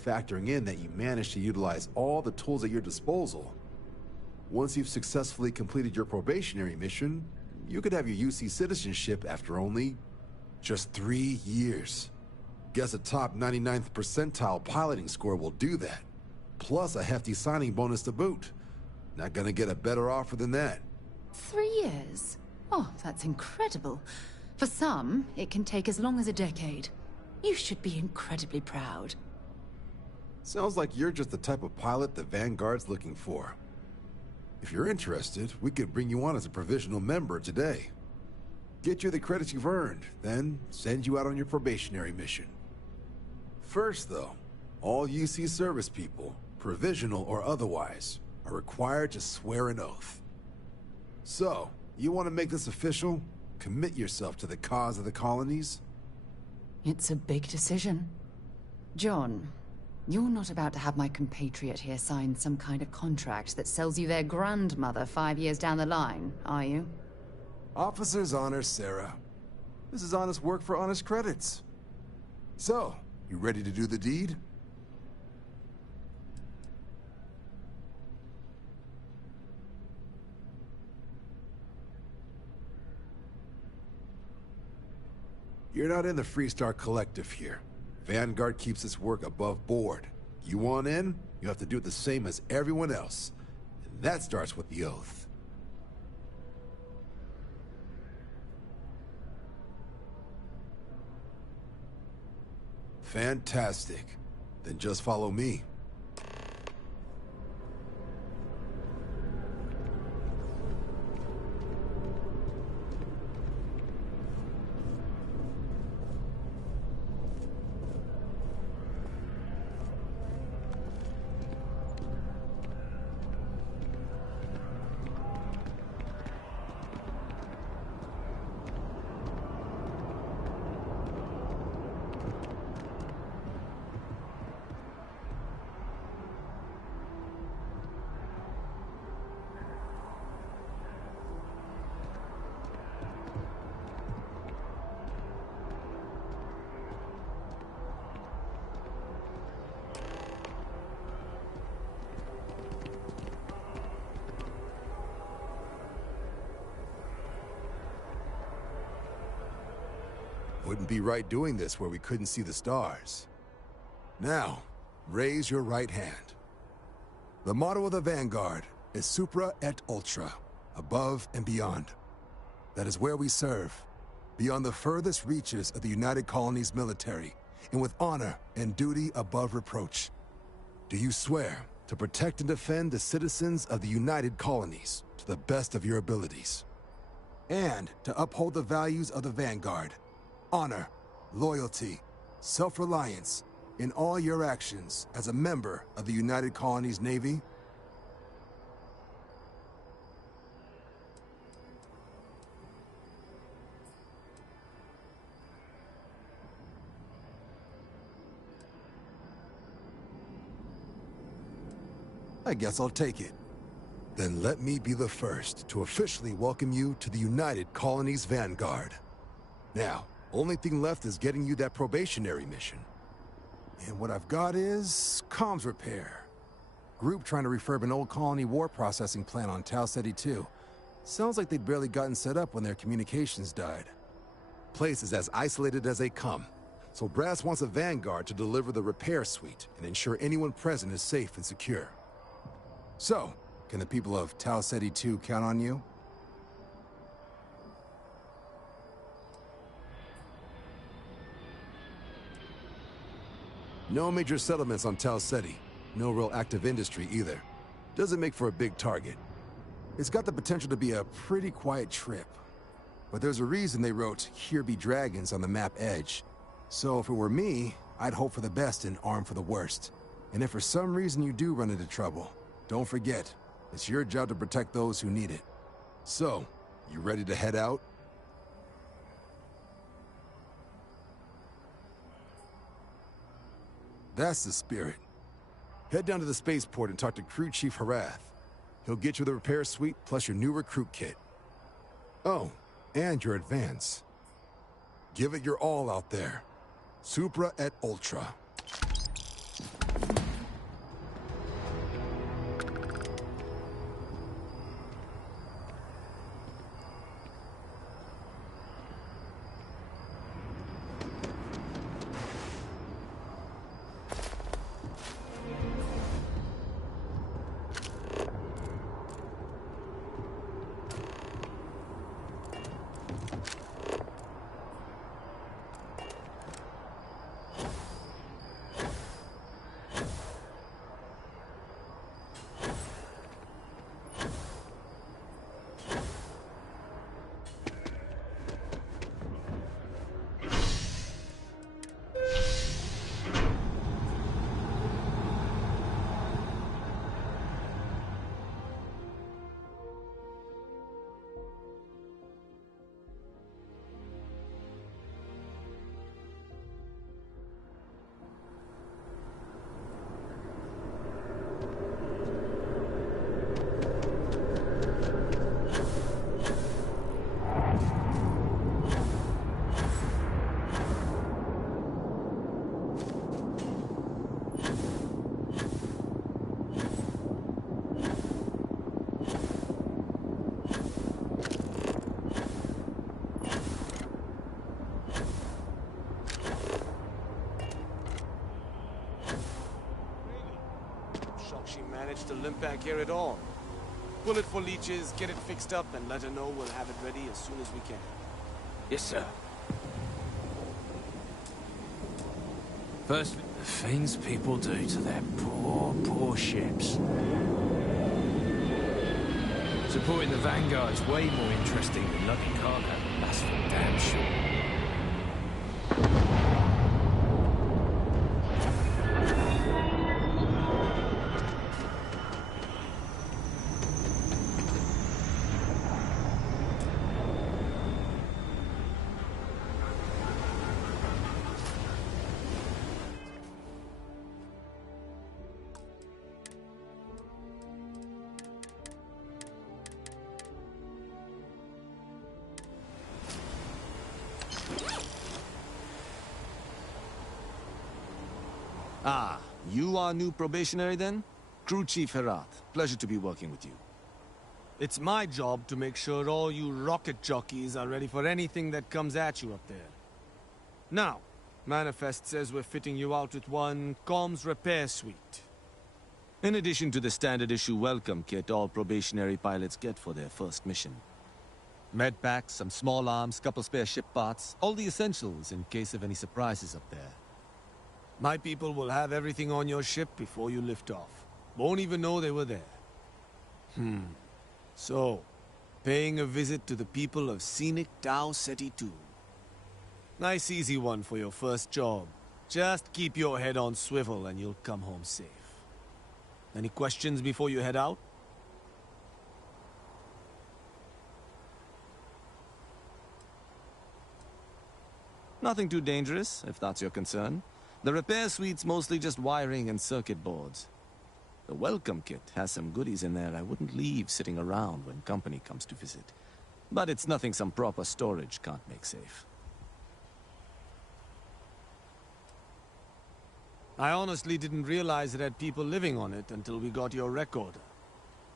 factoring in that you managed to utilize all the tools at your disposal. Once you've successfully completed your probationary mission, you could have your UC citizenship after only just 3 years. Guess a top 99th percentile piloting score will do that. Plus a hefty signing bonus to boot. Not gonna get a better offer than that. 3 years? Oh, that's incredible. For some, it can take as long as a decade. You should be incredibly proud. Sounds like you're just the type of pilot the Vanguard's looking for. If you're interested, we could bring you on as a provisional member today. Get you the credits you've earned, then send you out on your probationary mission. First, though, all UC service people, provisional or otherwise, are required to swear an oath. So, you want to make this official? Commit yourself to the cause of the colonies? It's a big decision. John, you're not about to have my compatriot here sign some kind of contract that sells you their grandmother 5 years down the line, are you? Officer's honor, Sarah. This is honest work for honest credits. So, you ready to do the deed? You're not in the Freestar Collective here. Vanguard keeps its work above board. You want in, you have to do it the same as everyone else. And that starts with the oath. Fantastic. Then just follow me. Wouldn't be right doing this where we couldn't see the stars. Now, raise your right hand. The motto of the Vanguard is Supra et Ultra, above and beyond. That is where we serve, beyond the furthest reaches of the United Colonies military, and with honor and duty above reproach. Do you swear to protect and defend the citizens of the United Colonies to the best of your abilities, and to uphold the values of the Vanguard, honor, loyalty, self-reliance, in all your actions as a member of the United Colonies Navy? I guess I'll take it. Then let me be the first to officially welcome you to the United Colonies Vanguard. Now, only thing left is getting you that probationary mission. And what I've got is comms repair. Group trying to refurb an old colony war processing plant on Tau Ceti 2. Sounds like they'd barely gotten set up when their communications died. Place is as isolated as they come, so Brass wants a Vanguard to deliver the repair suite and ensure anyone present is safe and secure. So, can the people of Tau Ceti 2 count on you? No major settlements on Tau Ceti. No real active industry either. Doesn't make for a big target. It's got the potential to be a pretty quiet trip. But there's a reason they wrote, "Here be dragons" on the map edge. So if it were me, I'd hope for the best and arm for the worst. And if for some reason you do run into trouble, don't forget, it's your job to protect those who need it. So, you ready to head out? That's the spirit. Head down to the spaceport and talk to Crew Chief Harath. He'll get you the repair suite plus your new recruit kit. Oh, and your advance. Give it your all out there. Supra et Ultra. She managed to limp back here at all. Pull it for leeches, get it fixed up, and let her know we'll have it ready as soon as we can. Yes, sir. First, the things people do to their poor, poor ships. Supporting the Vanguard's way more interesting than lugging cargo. That's for damn sure. Ah, you are new probationary then? Crew Chief Herath, pleasure to be working with you. It's my job to make sure all you rocket jockeys are ready for anything that comes at you up there. Now, Manifest says we're fitting you out with one comms repair suite. In addition to the standard issue welcome kit all probationary pilots get for their first mission. Med packs, some small arms, couple spare ship parts, all the essentials in case of any surprises up there. My people will have everything on your ship before you lift off. Won't even know they were there. So, paying a visit to the people of scenic Tau Ceti 2. Nice easy one for your first job. Just keep your head on swivel and you'll come home safe. Any questions before you head out? Nothing too dangerous, if that's your concern. The repair suite's mostly just wiring and circuit boards. The welcome kit has some goodies in there I wouldn't leave sitting around when company comes to visit. But it's nothing some proper storage can't make safe. I honestly didn't realize it had people living on it until we got your recorder.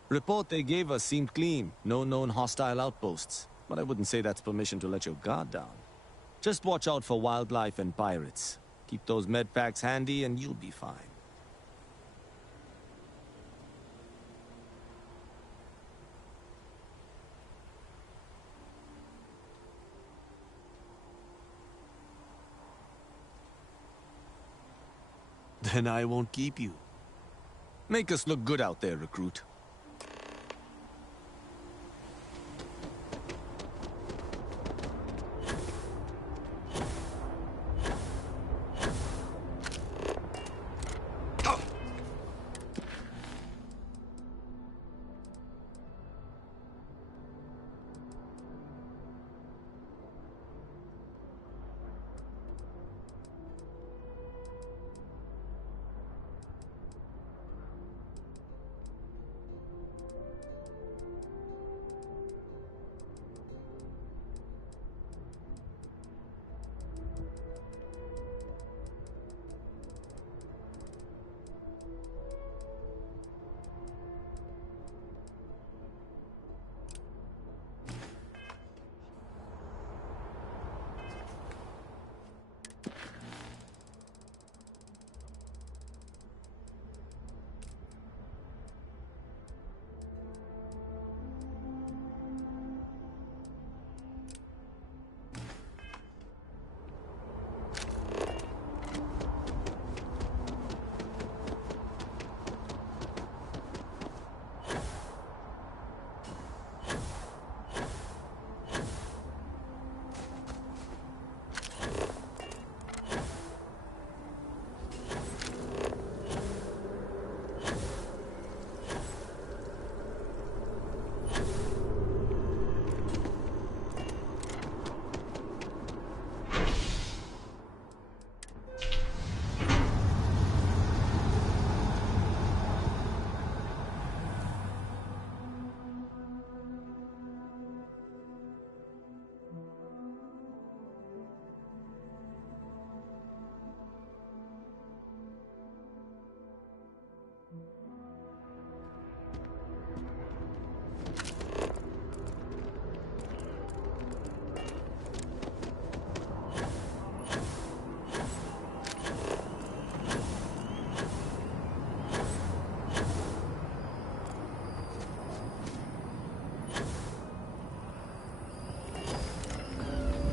Report they gave us seemed clean, no known hostile outposts. But I wouldn't say that's permission to let your guard down. Just watch out for wildlife and pirates. Keep those med packs handy and you'll be fine. Then I won't keep you. Make us look good out there, recruit.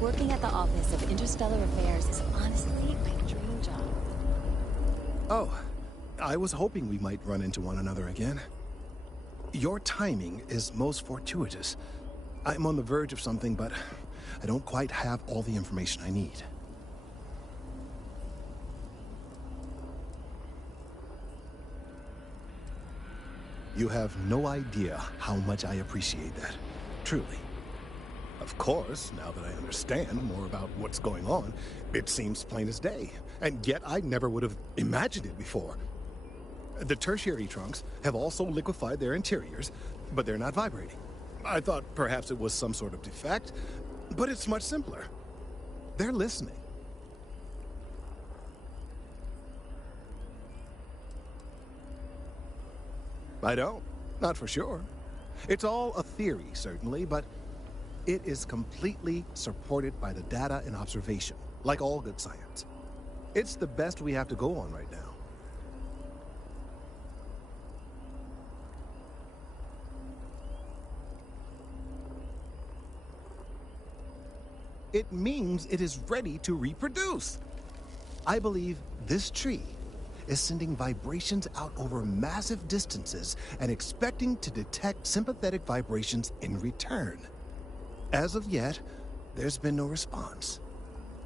Working at the Office of Interstellar Affairs is honestly my dream job. Oh, I was hoping we might run into one another again. Your timing is most fortuitous. I'm on the verge of something, but I don't quite have all the information I need. You have no idea how much I appreciate that. Truly. Of course, now that I understand more about what's going on, it seems plain as day. And yet I never would have imagined it before. The tertiary trunks have also liquefied their interiors, but they're not vibrating. I thought perhaps it was some sort of defect, but it's much simpler. They're listening. I don't. Not for sure. It's all a theory, certainly, but it is completely supported by the data and observation, like all good science. It's the best we have to go on right now. It means it is ready to reproduce. I believe this tree is sending vibrations out over massive distances and expecting to detect sympathetic vibrations in return. As of yet, there's been no response.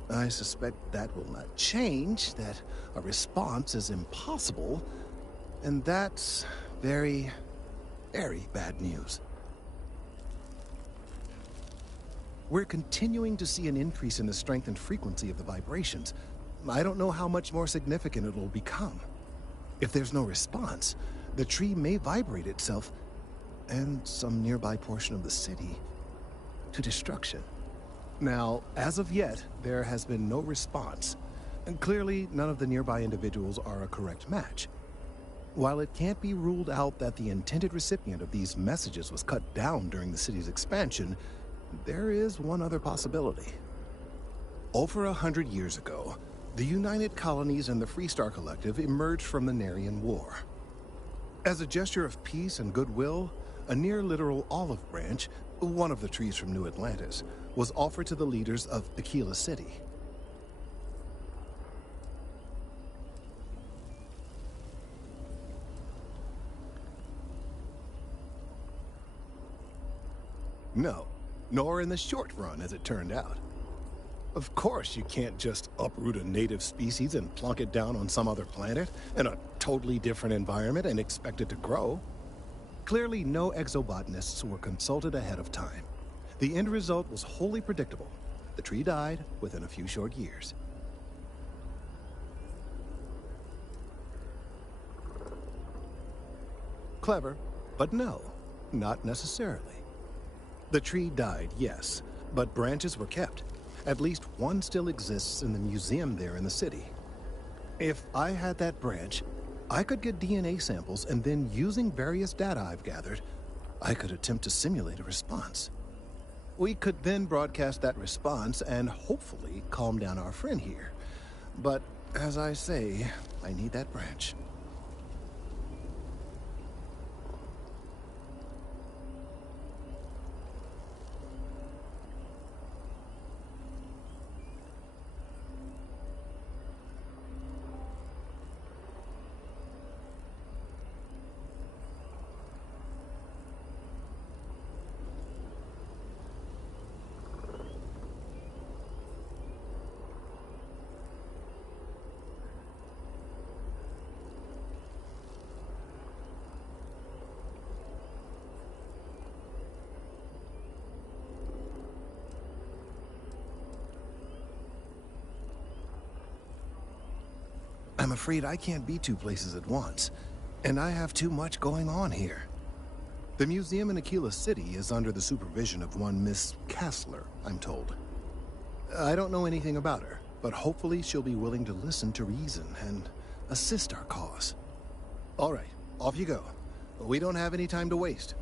I suspect that will not change, that a response is impossible, and that's very, very bad news. We're continuing to see an increase in the strength and frequency of the vibrations. I don't know how much more significant it will become. If there's no response, the tree may vibrate itself and some nearby portion of the city to destruction. Now, as of yet, there has been no response, and clearly none of the nearby individuals are a correct match. While it can't be ruled out that the intended recipient of these messages was cut down during the city's expansion, there is one other possibility. Over 100 years ago, the United Colonies and the Freestar Collective emerged from the Narian War. As a gesture of peace and goodwill, a near-literal olive branch, one of the trees from New Atlantis, was offered to the leaders of Aquila City. No, nor in the short run, as it turned out. Of course, you can't just uproot a native species and plunk it down on some other planet in a totally different environment and expect it to grow. Clearly, no exobotanists were consulted ahead of time. The end result was wholly predictable. The tree died within a few short years. Clever, but no, not necessarily. The tree died, yes, but branches were kept. At least one still exists in the museum there in the city. If I had that branch, I could get DNA samples, and then using various data I've gathered, I could attempt to simulate a response. We could then broadcast that response and hopefully calm down our friend here. But as I say, I need that branch. I'm afraid I can't be two places at once, and I have too much going on here. The museum in Aquila City is under the supervision of one Miss Kassler, I'm told. I don't know anything about her, but hopefully she'll be willing to listen to reason and assist our cause. All right, off you go. We don't have any time to waste.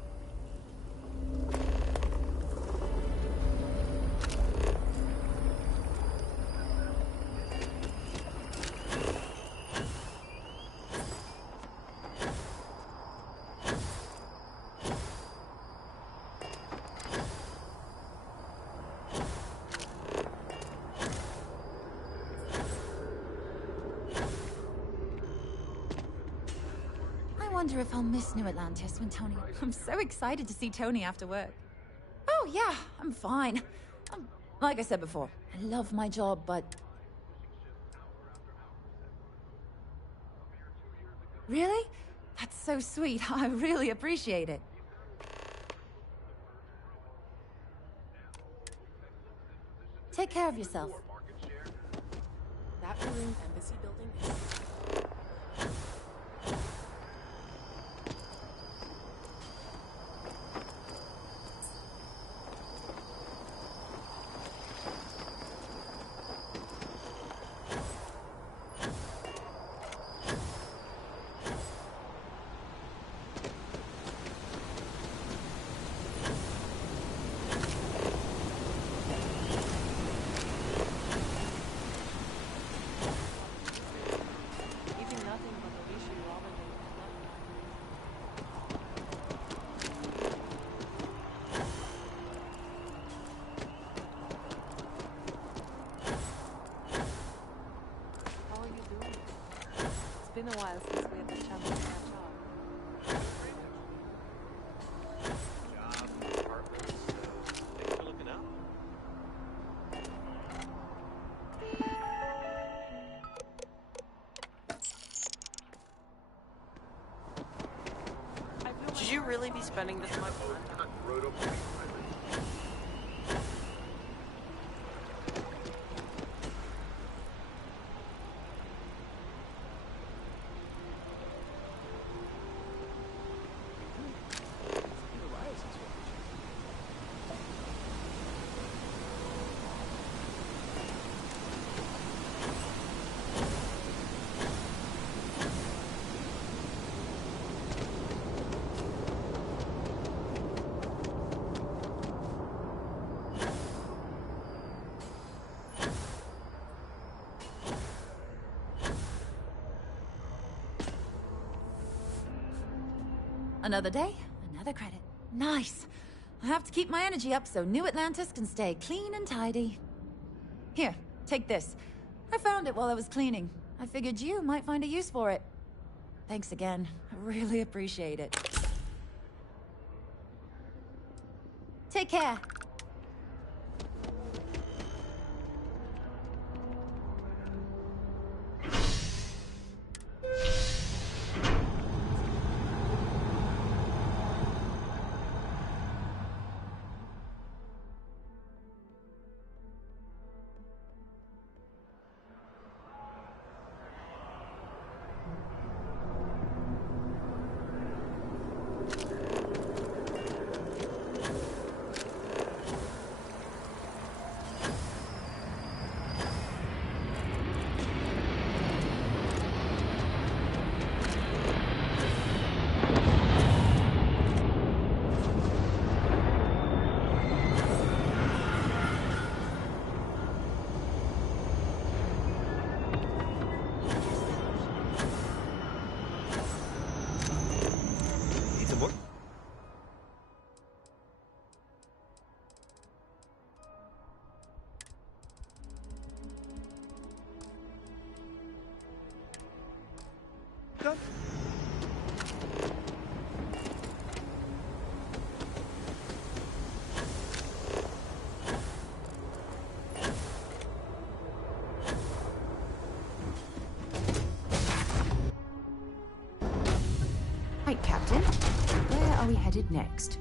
I wonder if I'll miss New Atlantis when Tony... I'm so excited to see Tony after work. Oh, yeah, I'm fine. Like I said before, I love my job, but... Really? That's so sweet. I really appreciate it. Take care of yourself. That ruined embassy building is... while since we had the chance to catch up. Job, apartments, thanks for looking out. Should you really be spending this much time? Another day, another credit. Nice. I have to keep my energy up so New Atlantis can stay clean and tidy. Here, take this. I found it while I was cleaning. I figured you might find a use for it. Thanks again. I really appreciate it. Take care. Good. Right, Captain. Where are we headed next?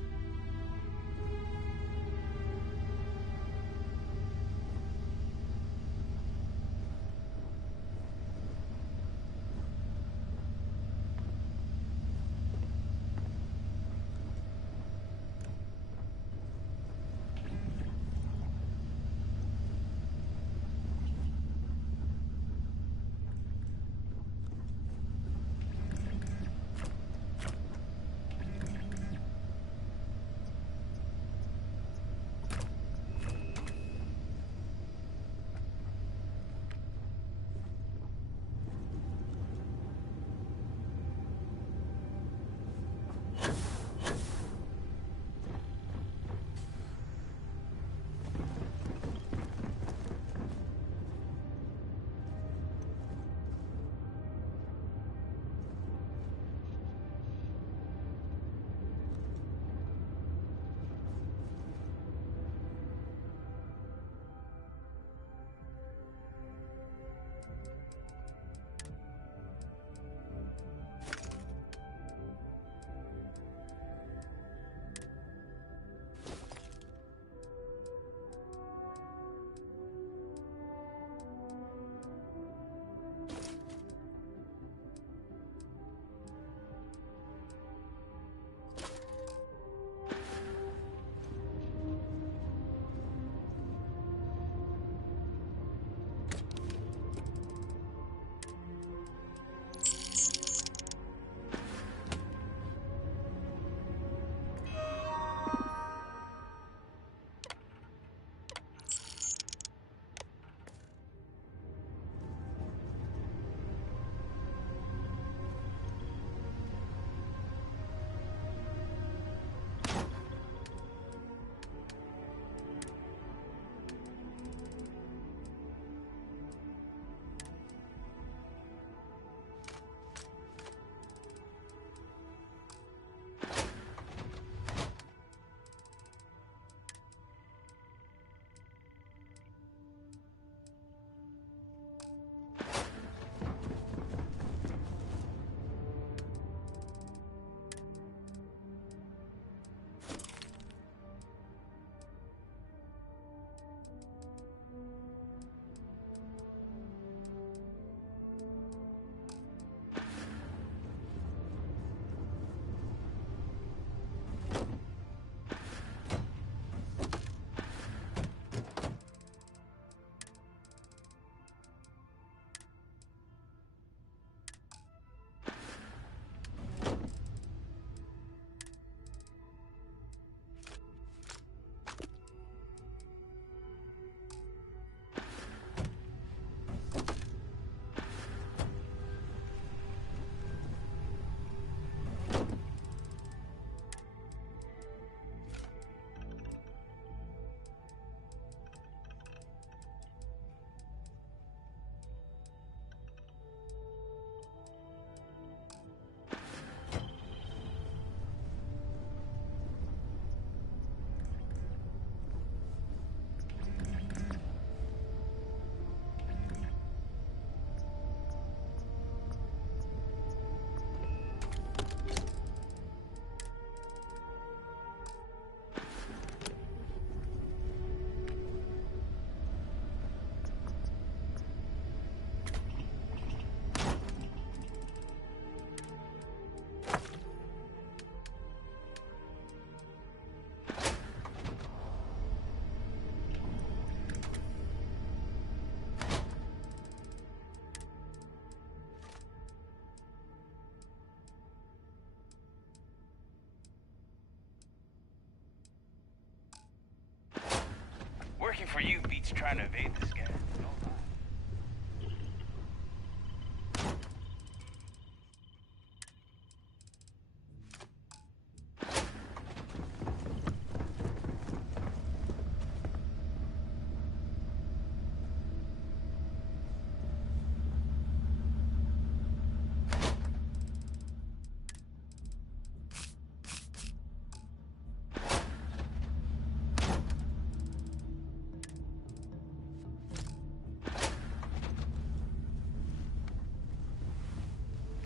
just trying to evade this guy. No lie.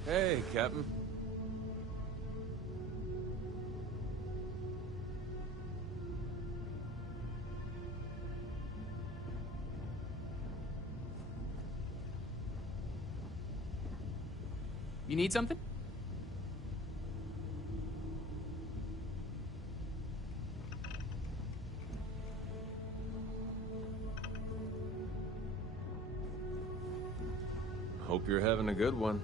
Hey, Captain. You need something? Hope you're having a good one.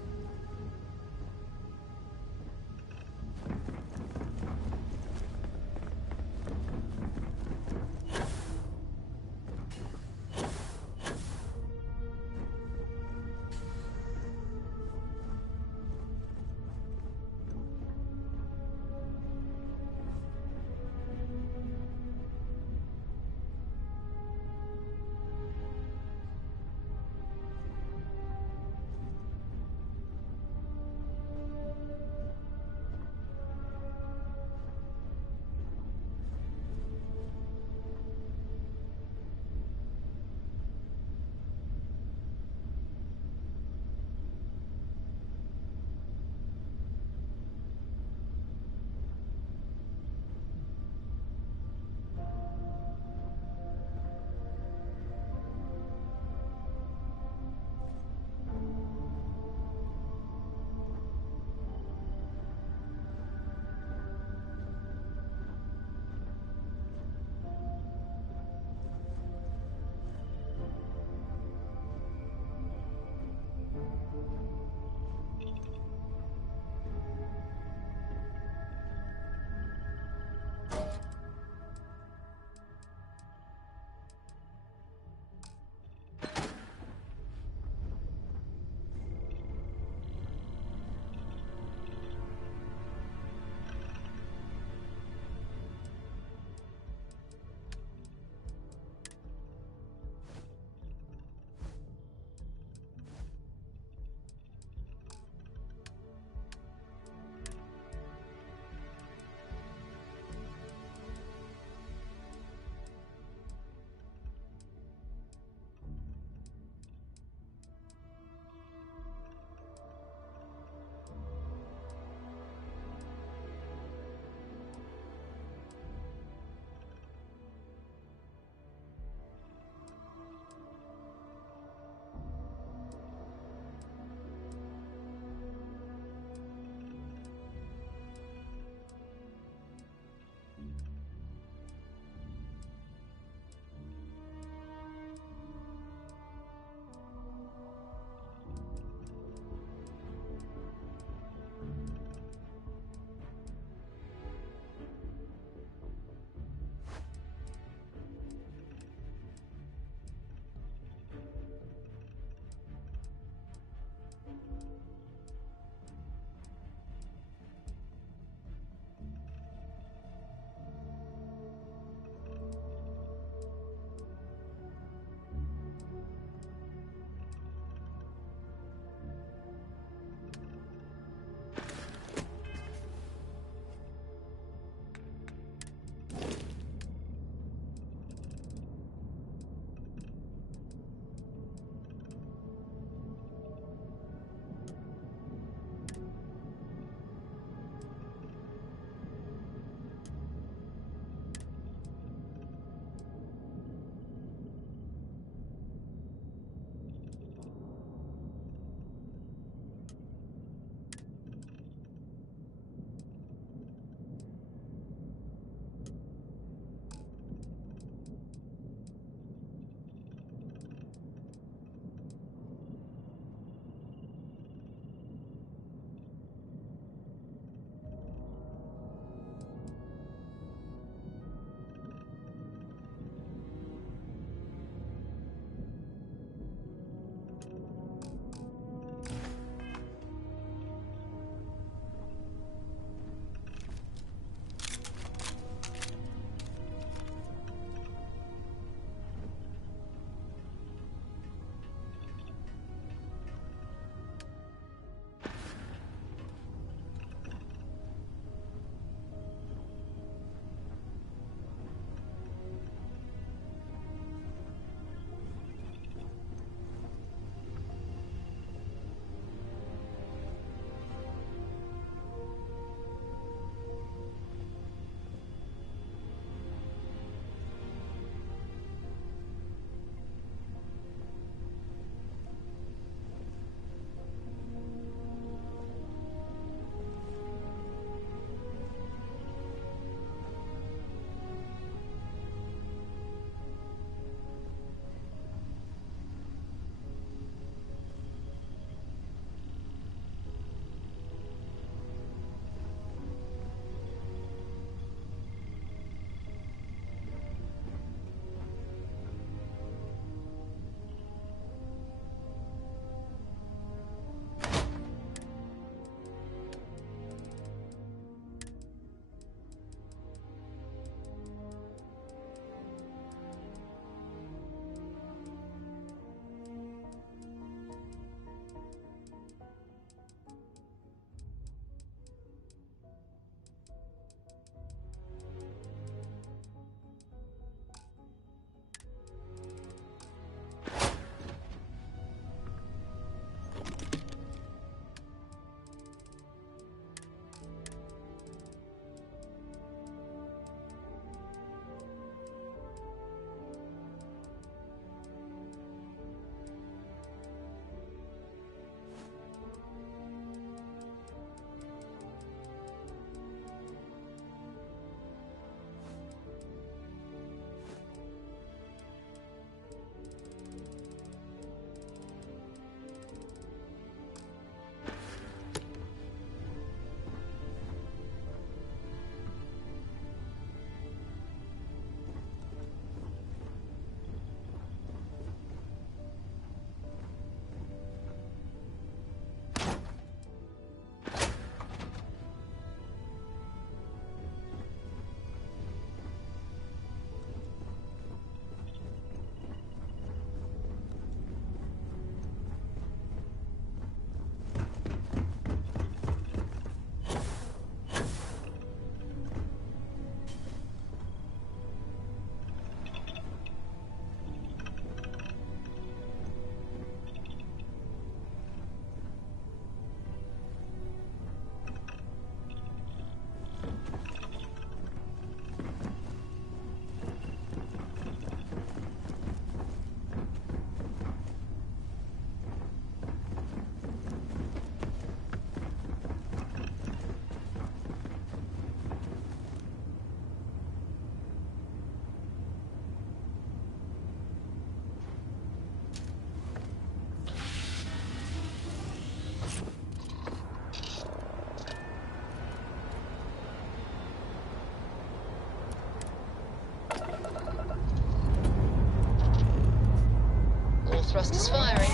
thrusters firing.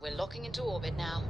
We're locking into orbit now.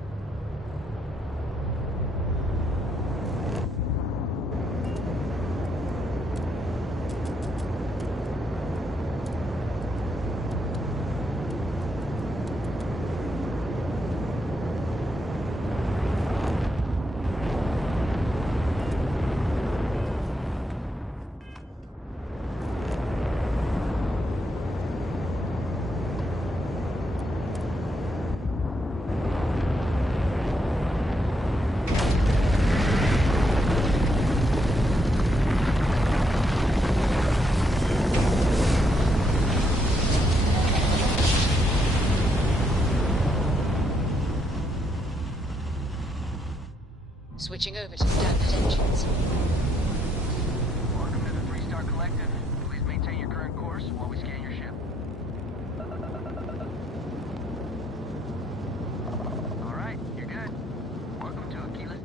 Switching over to standard engines. Welcome to the Three-Star Collective. Please maintain your current course while we scan your ship. All right, you're good. Welcome to Aquila.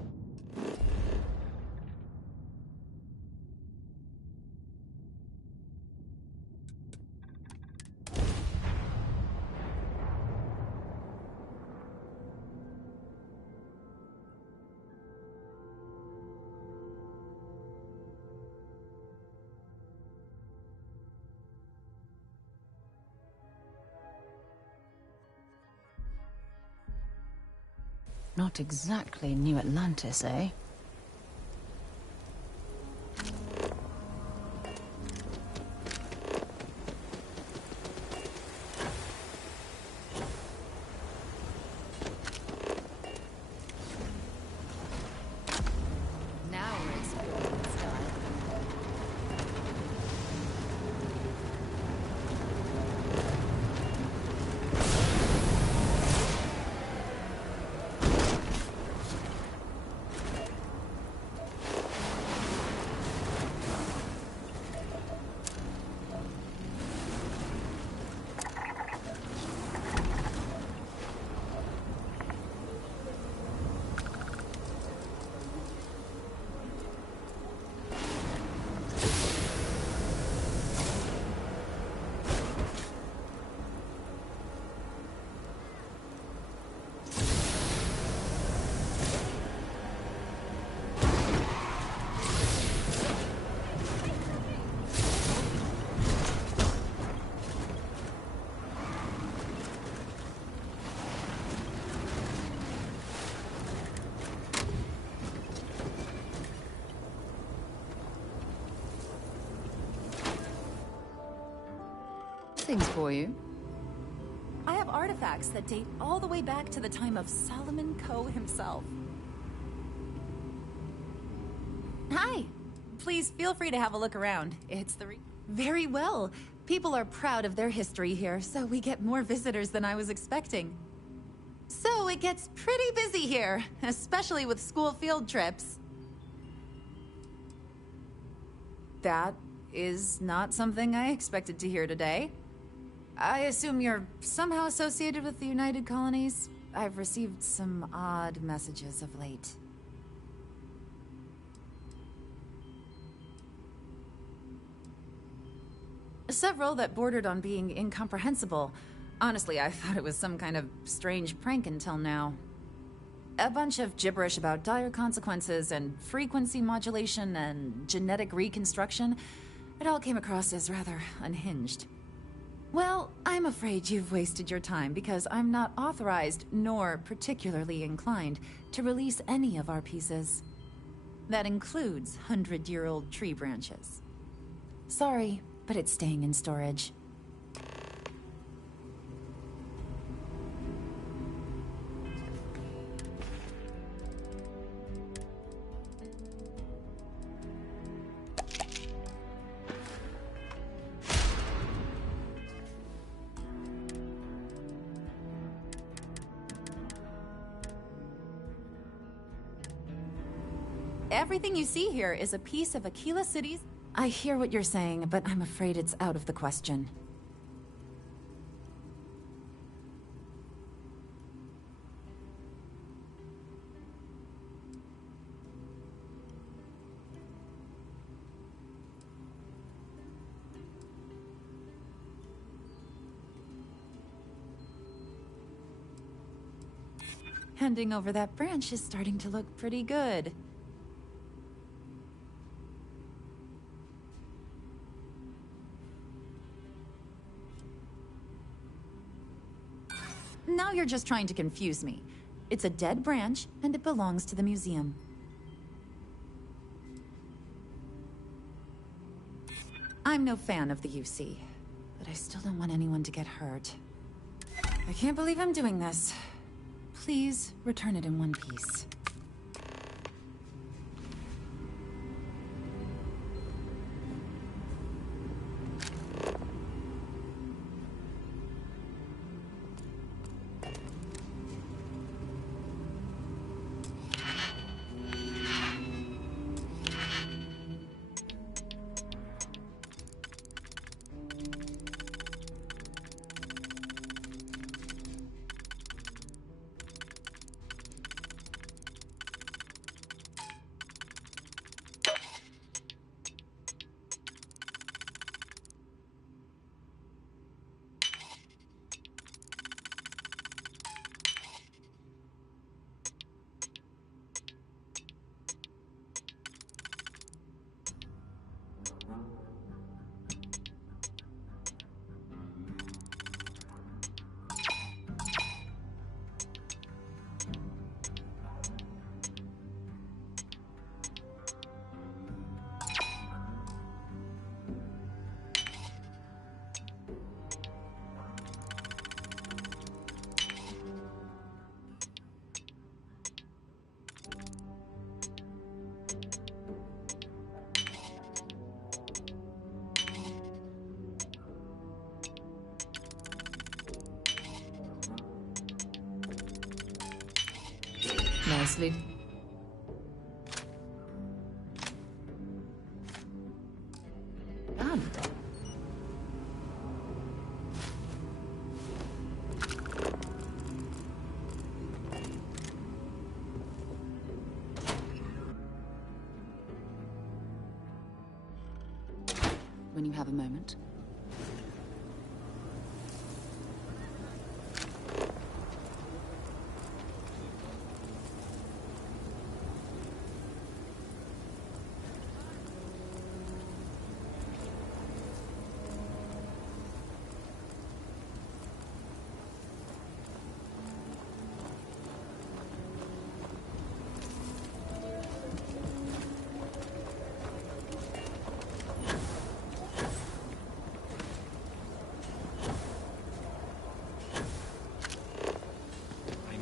Not exactly New Atlantis, eh? Now we're exploring the sky. Things for you. I have artifacts that date all the way back to the time of Solomon Coe himself. Hi! Please feel free to have a look around. It's the Very well. People are proud of their history here, so we get more visitors than I was expecting. So it gets pretty busy here, especially with school field trips. That is not something I expected to hear today. I assume you're somehow associated with the United Colonies? I've received some odd messages of late. Several that bordered on being incomprehensible. Honestly, I thought it was some kind of strange prank until now. A bunch of gibberish about dire consequences and frequency modulation and genetic reconstruction. It all came across as rather unhinged. Well, I'm afraid you've wasted your time because I'm not authorized nor particularly inclined to release any of our pieces. That includes 100-year-old tree branches. Sorry, but it's staying in storage. Everything you see here is a piece of Aquila City's... I hear what you're saying, but I'm afraid it's out of the question. Handing over that branch is starting to look pretty good. Now you're just trying to confuse me. It's a dead branch, and it belongs to the museum. I'm no fan of the UC, but I still don't want anyone to get hurt. I can't believe I'm doing this. Please return it in one piece. Nicely. Done. When you have a moment.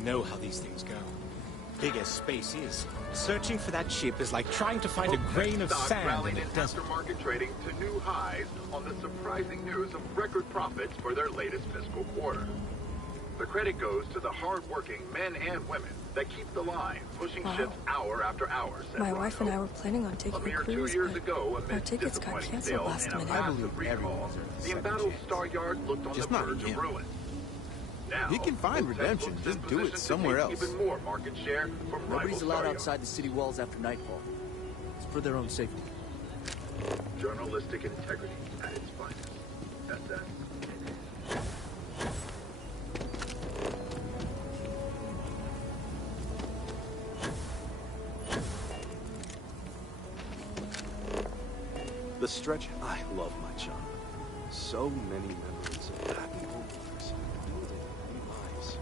Know how these things go. Big as space is, searching for that ship is like trying to find a grain of sand in a desert. Aftermarket trading to new highs on the surprising news of record profits for their latest fiscal quarter. The credit goes to the hard-working men and women that keep the line, pushing ships hour after hour. My wife and I were planning on taking a cruise, 2 years ago, our tickets got canceled last minute. I believe recall, the embattled Star Yard looked on the verge of ruin. Now, you can find redemption, just do it somewhere else. Even more market share from Nobody's allowed outside the city walls after nightfall. It's for their own safety. Journalistic integrity at its finest. That's that. The stretch, I love my job. So many memories of happy home years. Eyes.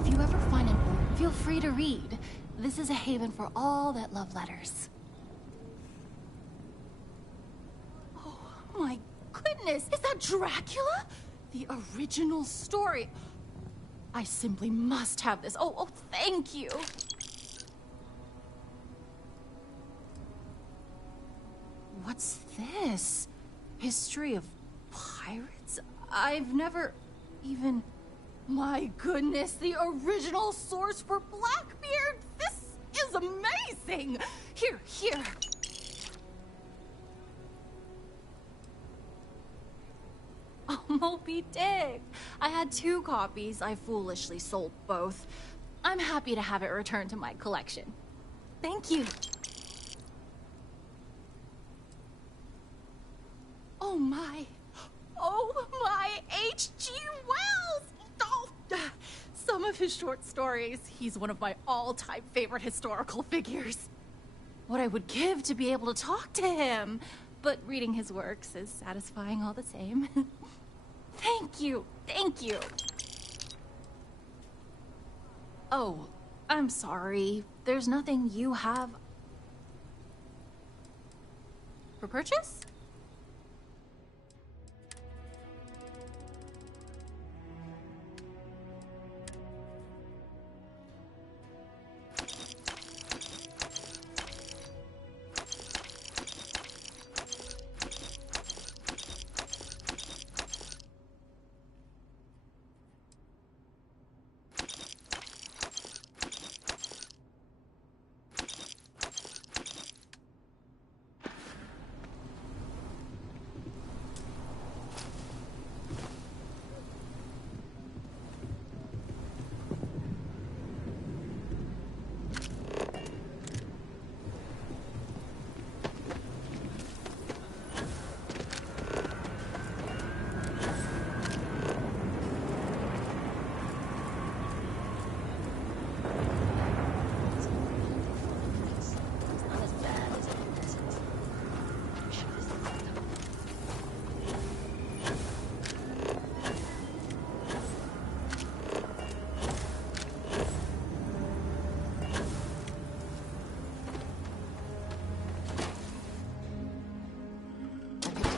If you ever find an book, feel free to read. This is a haven for all that love letters. Oh my goodness! Is that Dracula? The original story. I simply must have this. Oh, thank you. What's this? History of pirates? I've never even... My goodness, the original source for Blackbeard! This is amazing! Here. Moby Dick. I had 2 copies. I foolishly sold both. I'm happy to have it returned to my collection. Thank you. Oh my. Oh my H.G. Wells! Oh, some of his short stories. He's one of my all-time favorite historical figures. What I would give to be able to talk to him. But reading his works is satisfying all the same. Thank you. Thank you. Oh, I'm sorry. There's nothing you have for purchase?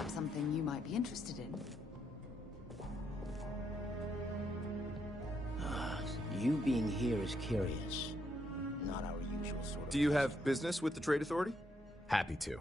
Something you might be interested in. You being here is curious. Not our usual sort of... Do you have business with the Trade Authority? Happy to.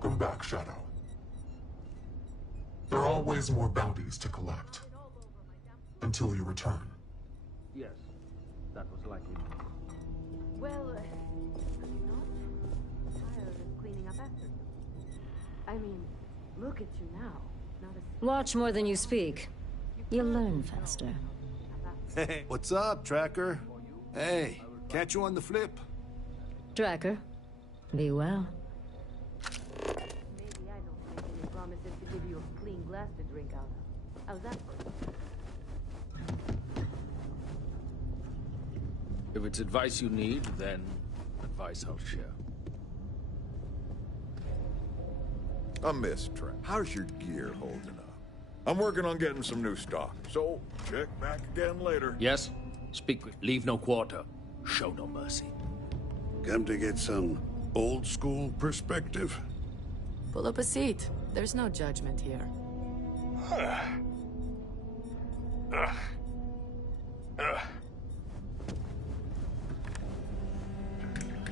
Welcome back, Shadow. There are always more bounties to collect. Until you return. Yes, that was likely. Well, are you not tired of cleaning up after you? I mean, look at you now. Not a Watch more than you speak. You'll learn faster. Hey, what's up, Tracker? Hey, catch you on the flip. Tracker, be well. Maybe I don't make any promises to give you a clean glass to drink out of. How's that for you? If it's advice you need, then advice I'll share. I miss Trent. How's your gear holding up? I'm working on getting some new stock, so check back again later. Yes? Speak quick. Leave no quarter. Show no mercy. Come to get some old school perspective? Pull up a seat. There's no judgment here.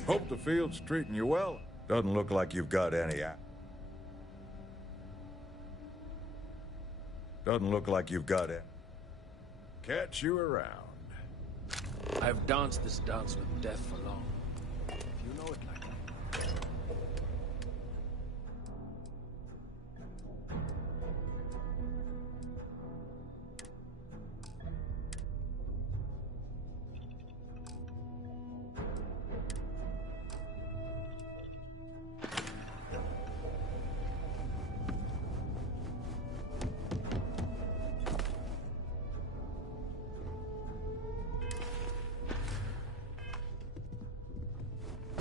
Hope the field's treating you well. Doesn't look like you've got any. Doesn't look like you've got it. Catch you around. I've danced this dance with death for long. If you know it like that.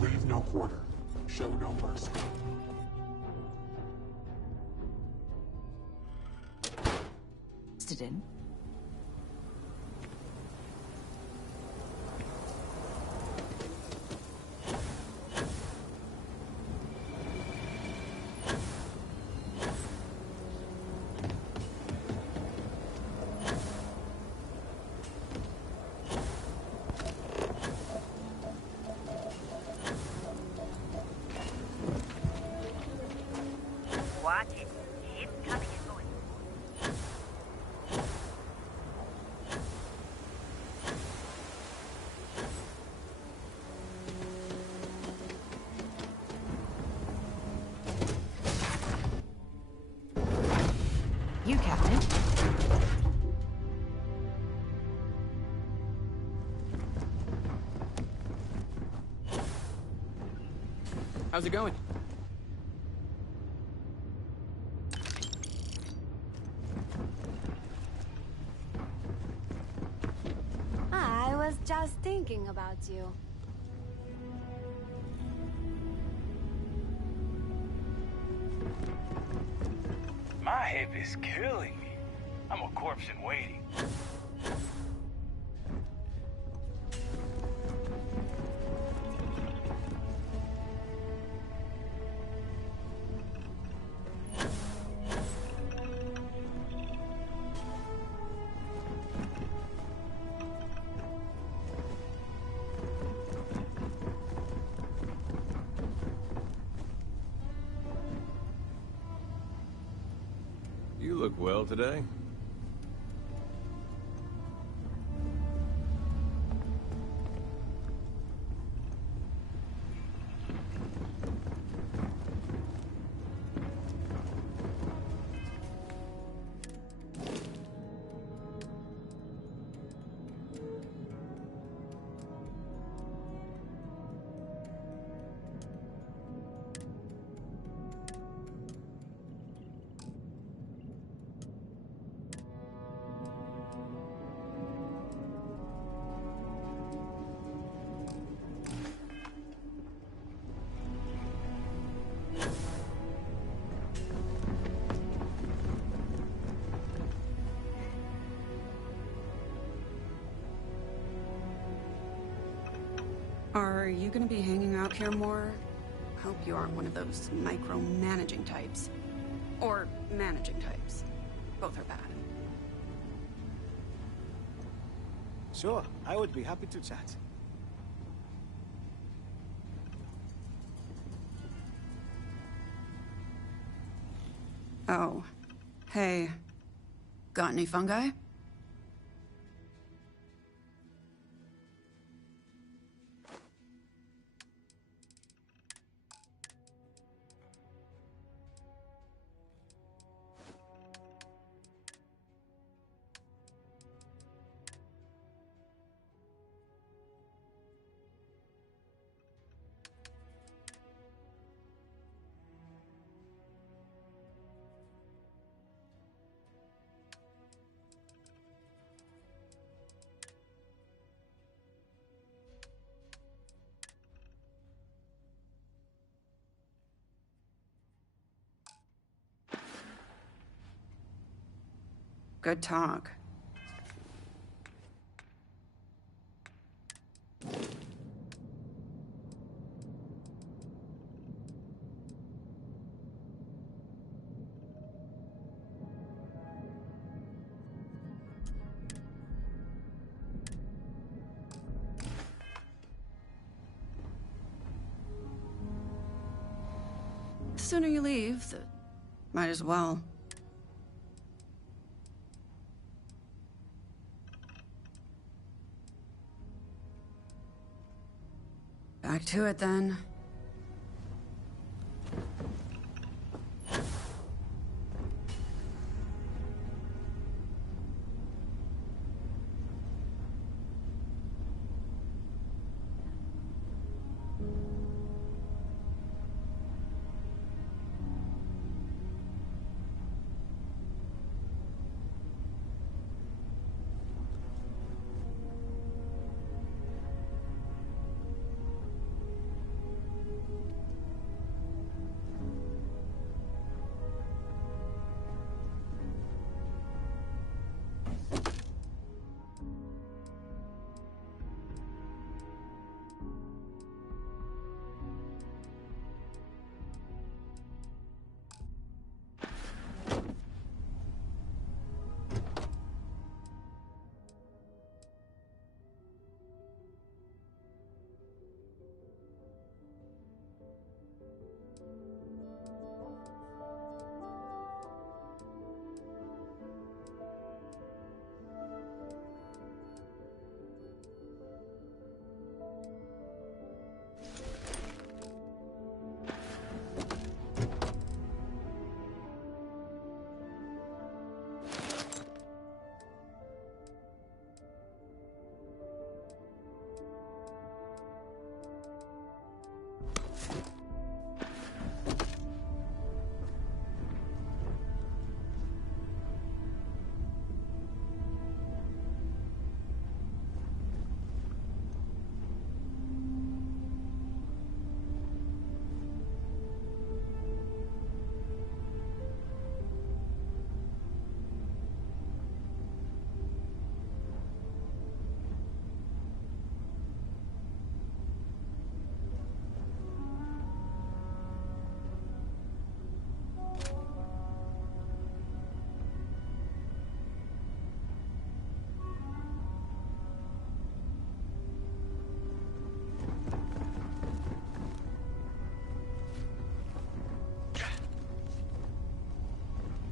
Leave no quarter. Show no mercy. Stood in. Watch it. It's coming and going. You, Captain. How's it going? I was just thinking about you. My hip is killing me. I'm a corpse in waiting. You look well today. Are you gonna be hanging out here more? Hope you aren't one of those micromanaging types. Or managing types. Both are bad. Sure, I would be happy to chat. Hey, got any fungi? Good talk. The sooner you leave, the... might as well. Back to it, then.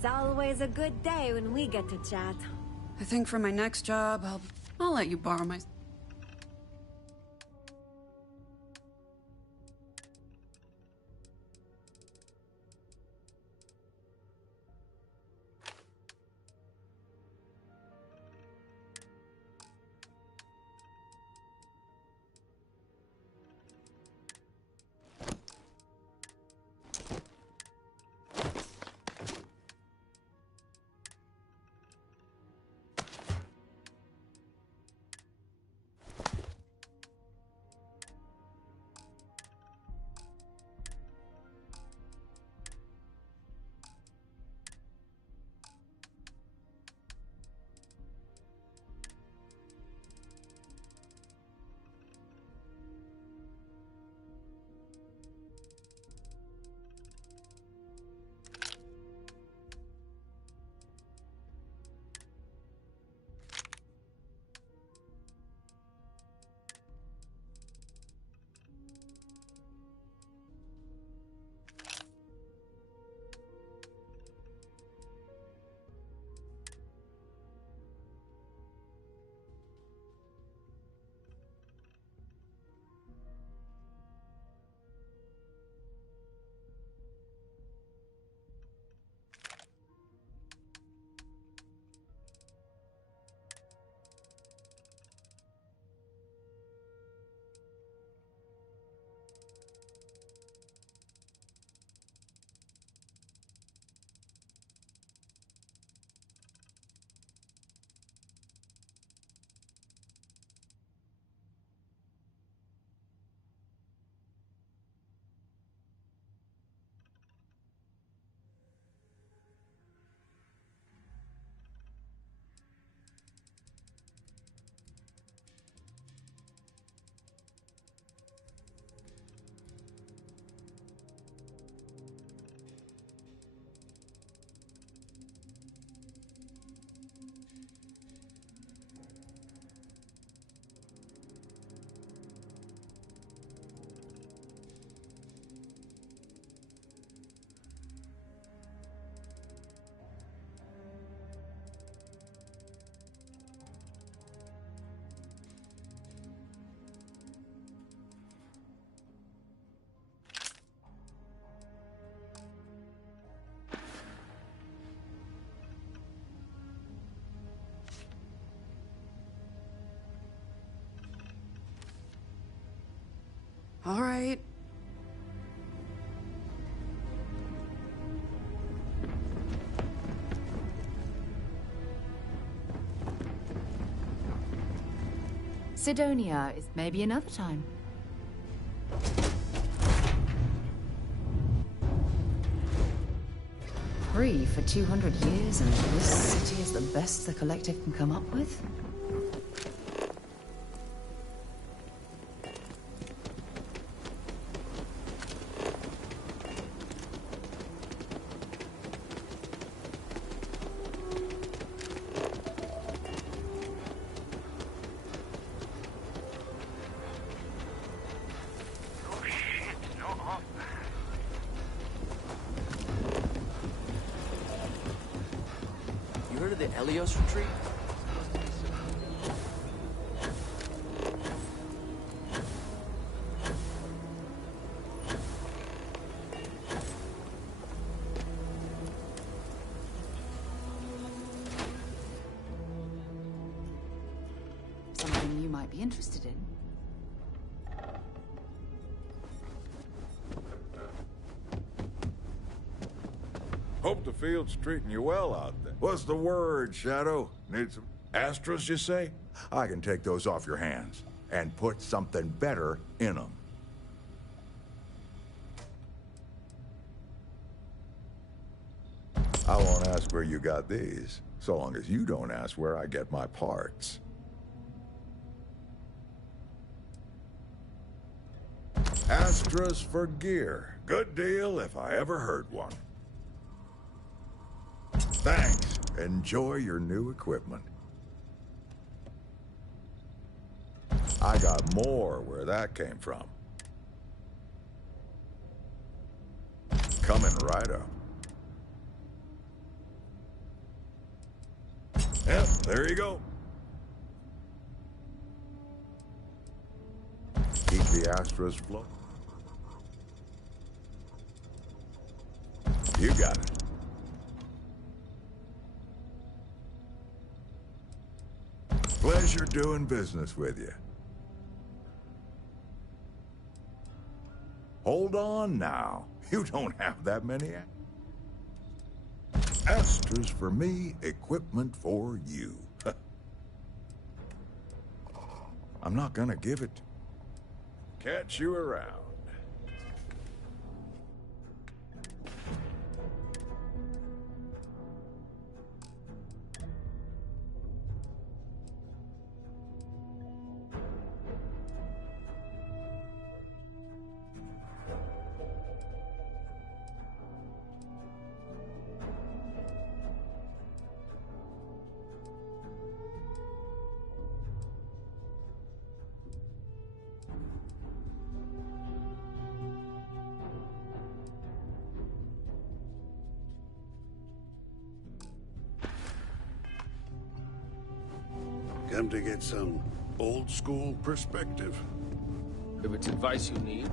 It's always a good day when we get to chat. I think for my next job, I'll let you borrow my... All right. Sidonia is maybe another time. Free for 200 years, and this city is the best the Collective can come up with? You heard of the Helios retreat? Something you might be interested in. Hope the field's treating you well out there. What's the word, Shadow? Need some Astros, you say? I can take those off your hands and put something better in them. I won't ask where you got these, so long as you don't ask where I get my parts. Astras for gear. Good deal if I ever heard one. Thanks. Enjoy your new equipment. I got more where that came from. Coming right up. Yep, there you go. Keep the Astros floating. You got it. Pleasure doing business with you. Hold on now. You don't have that many. Astras for me, equipment for you. I'm not gonna give it. Catch you around. Come to get some old school perspective? If it's advice you need,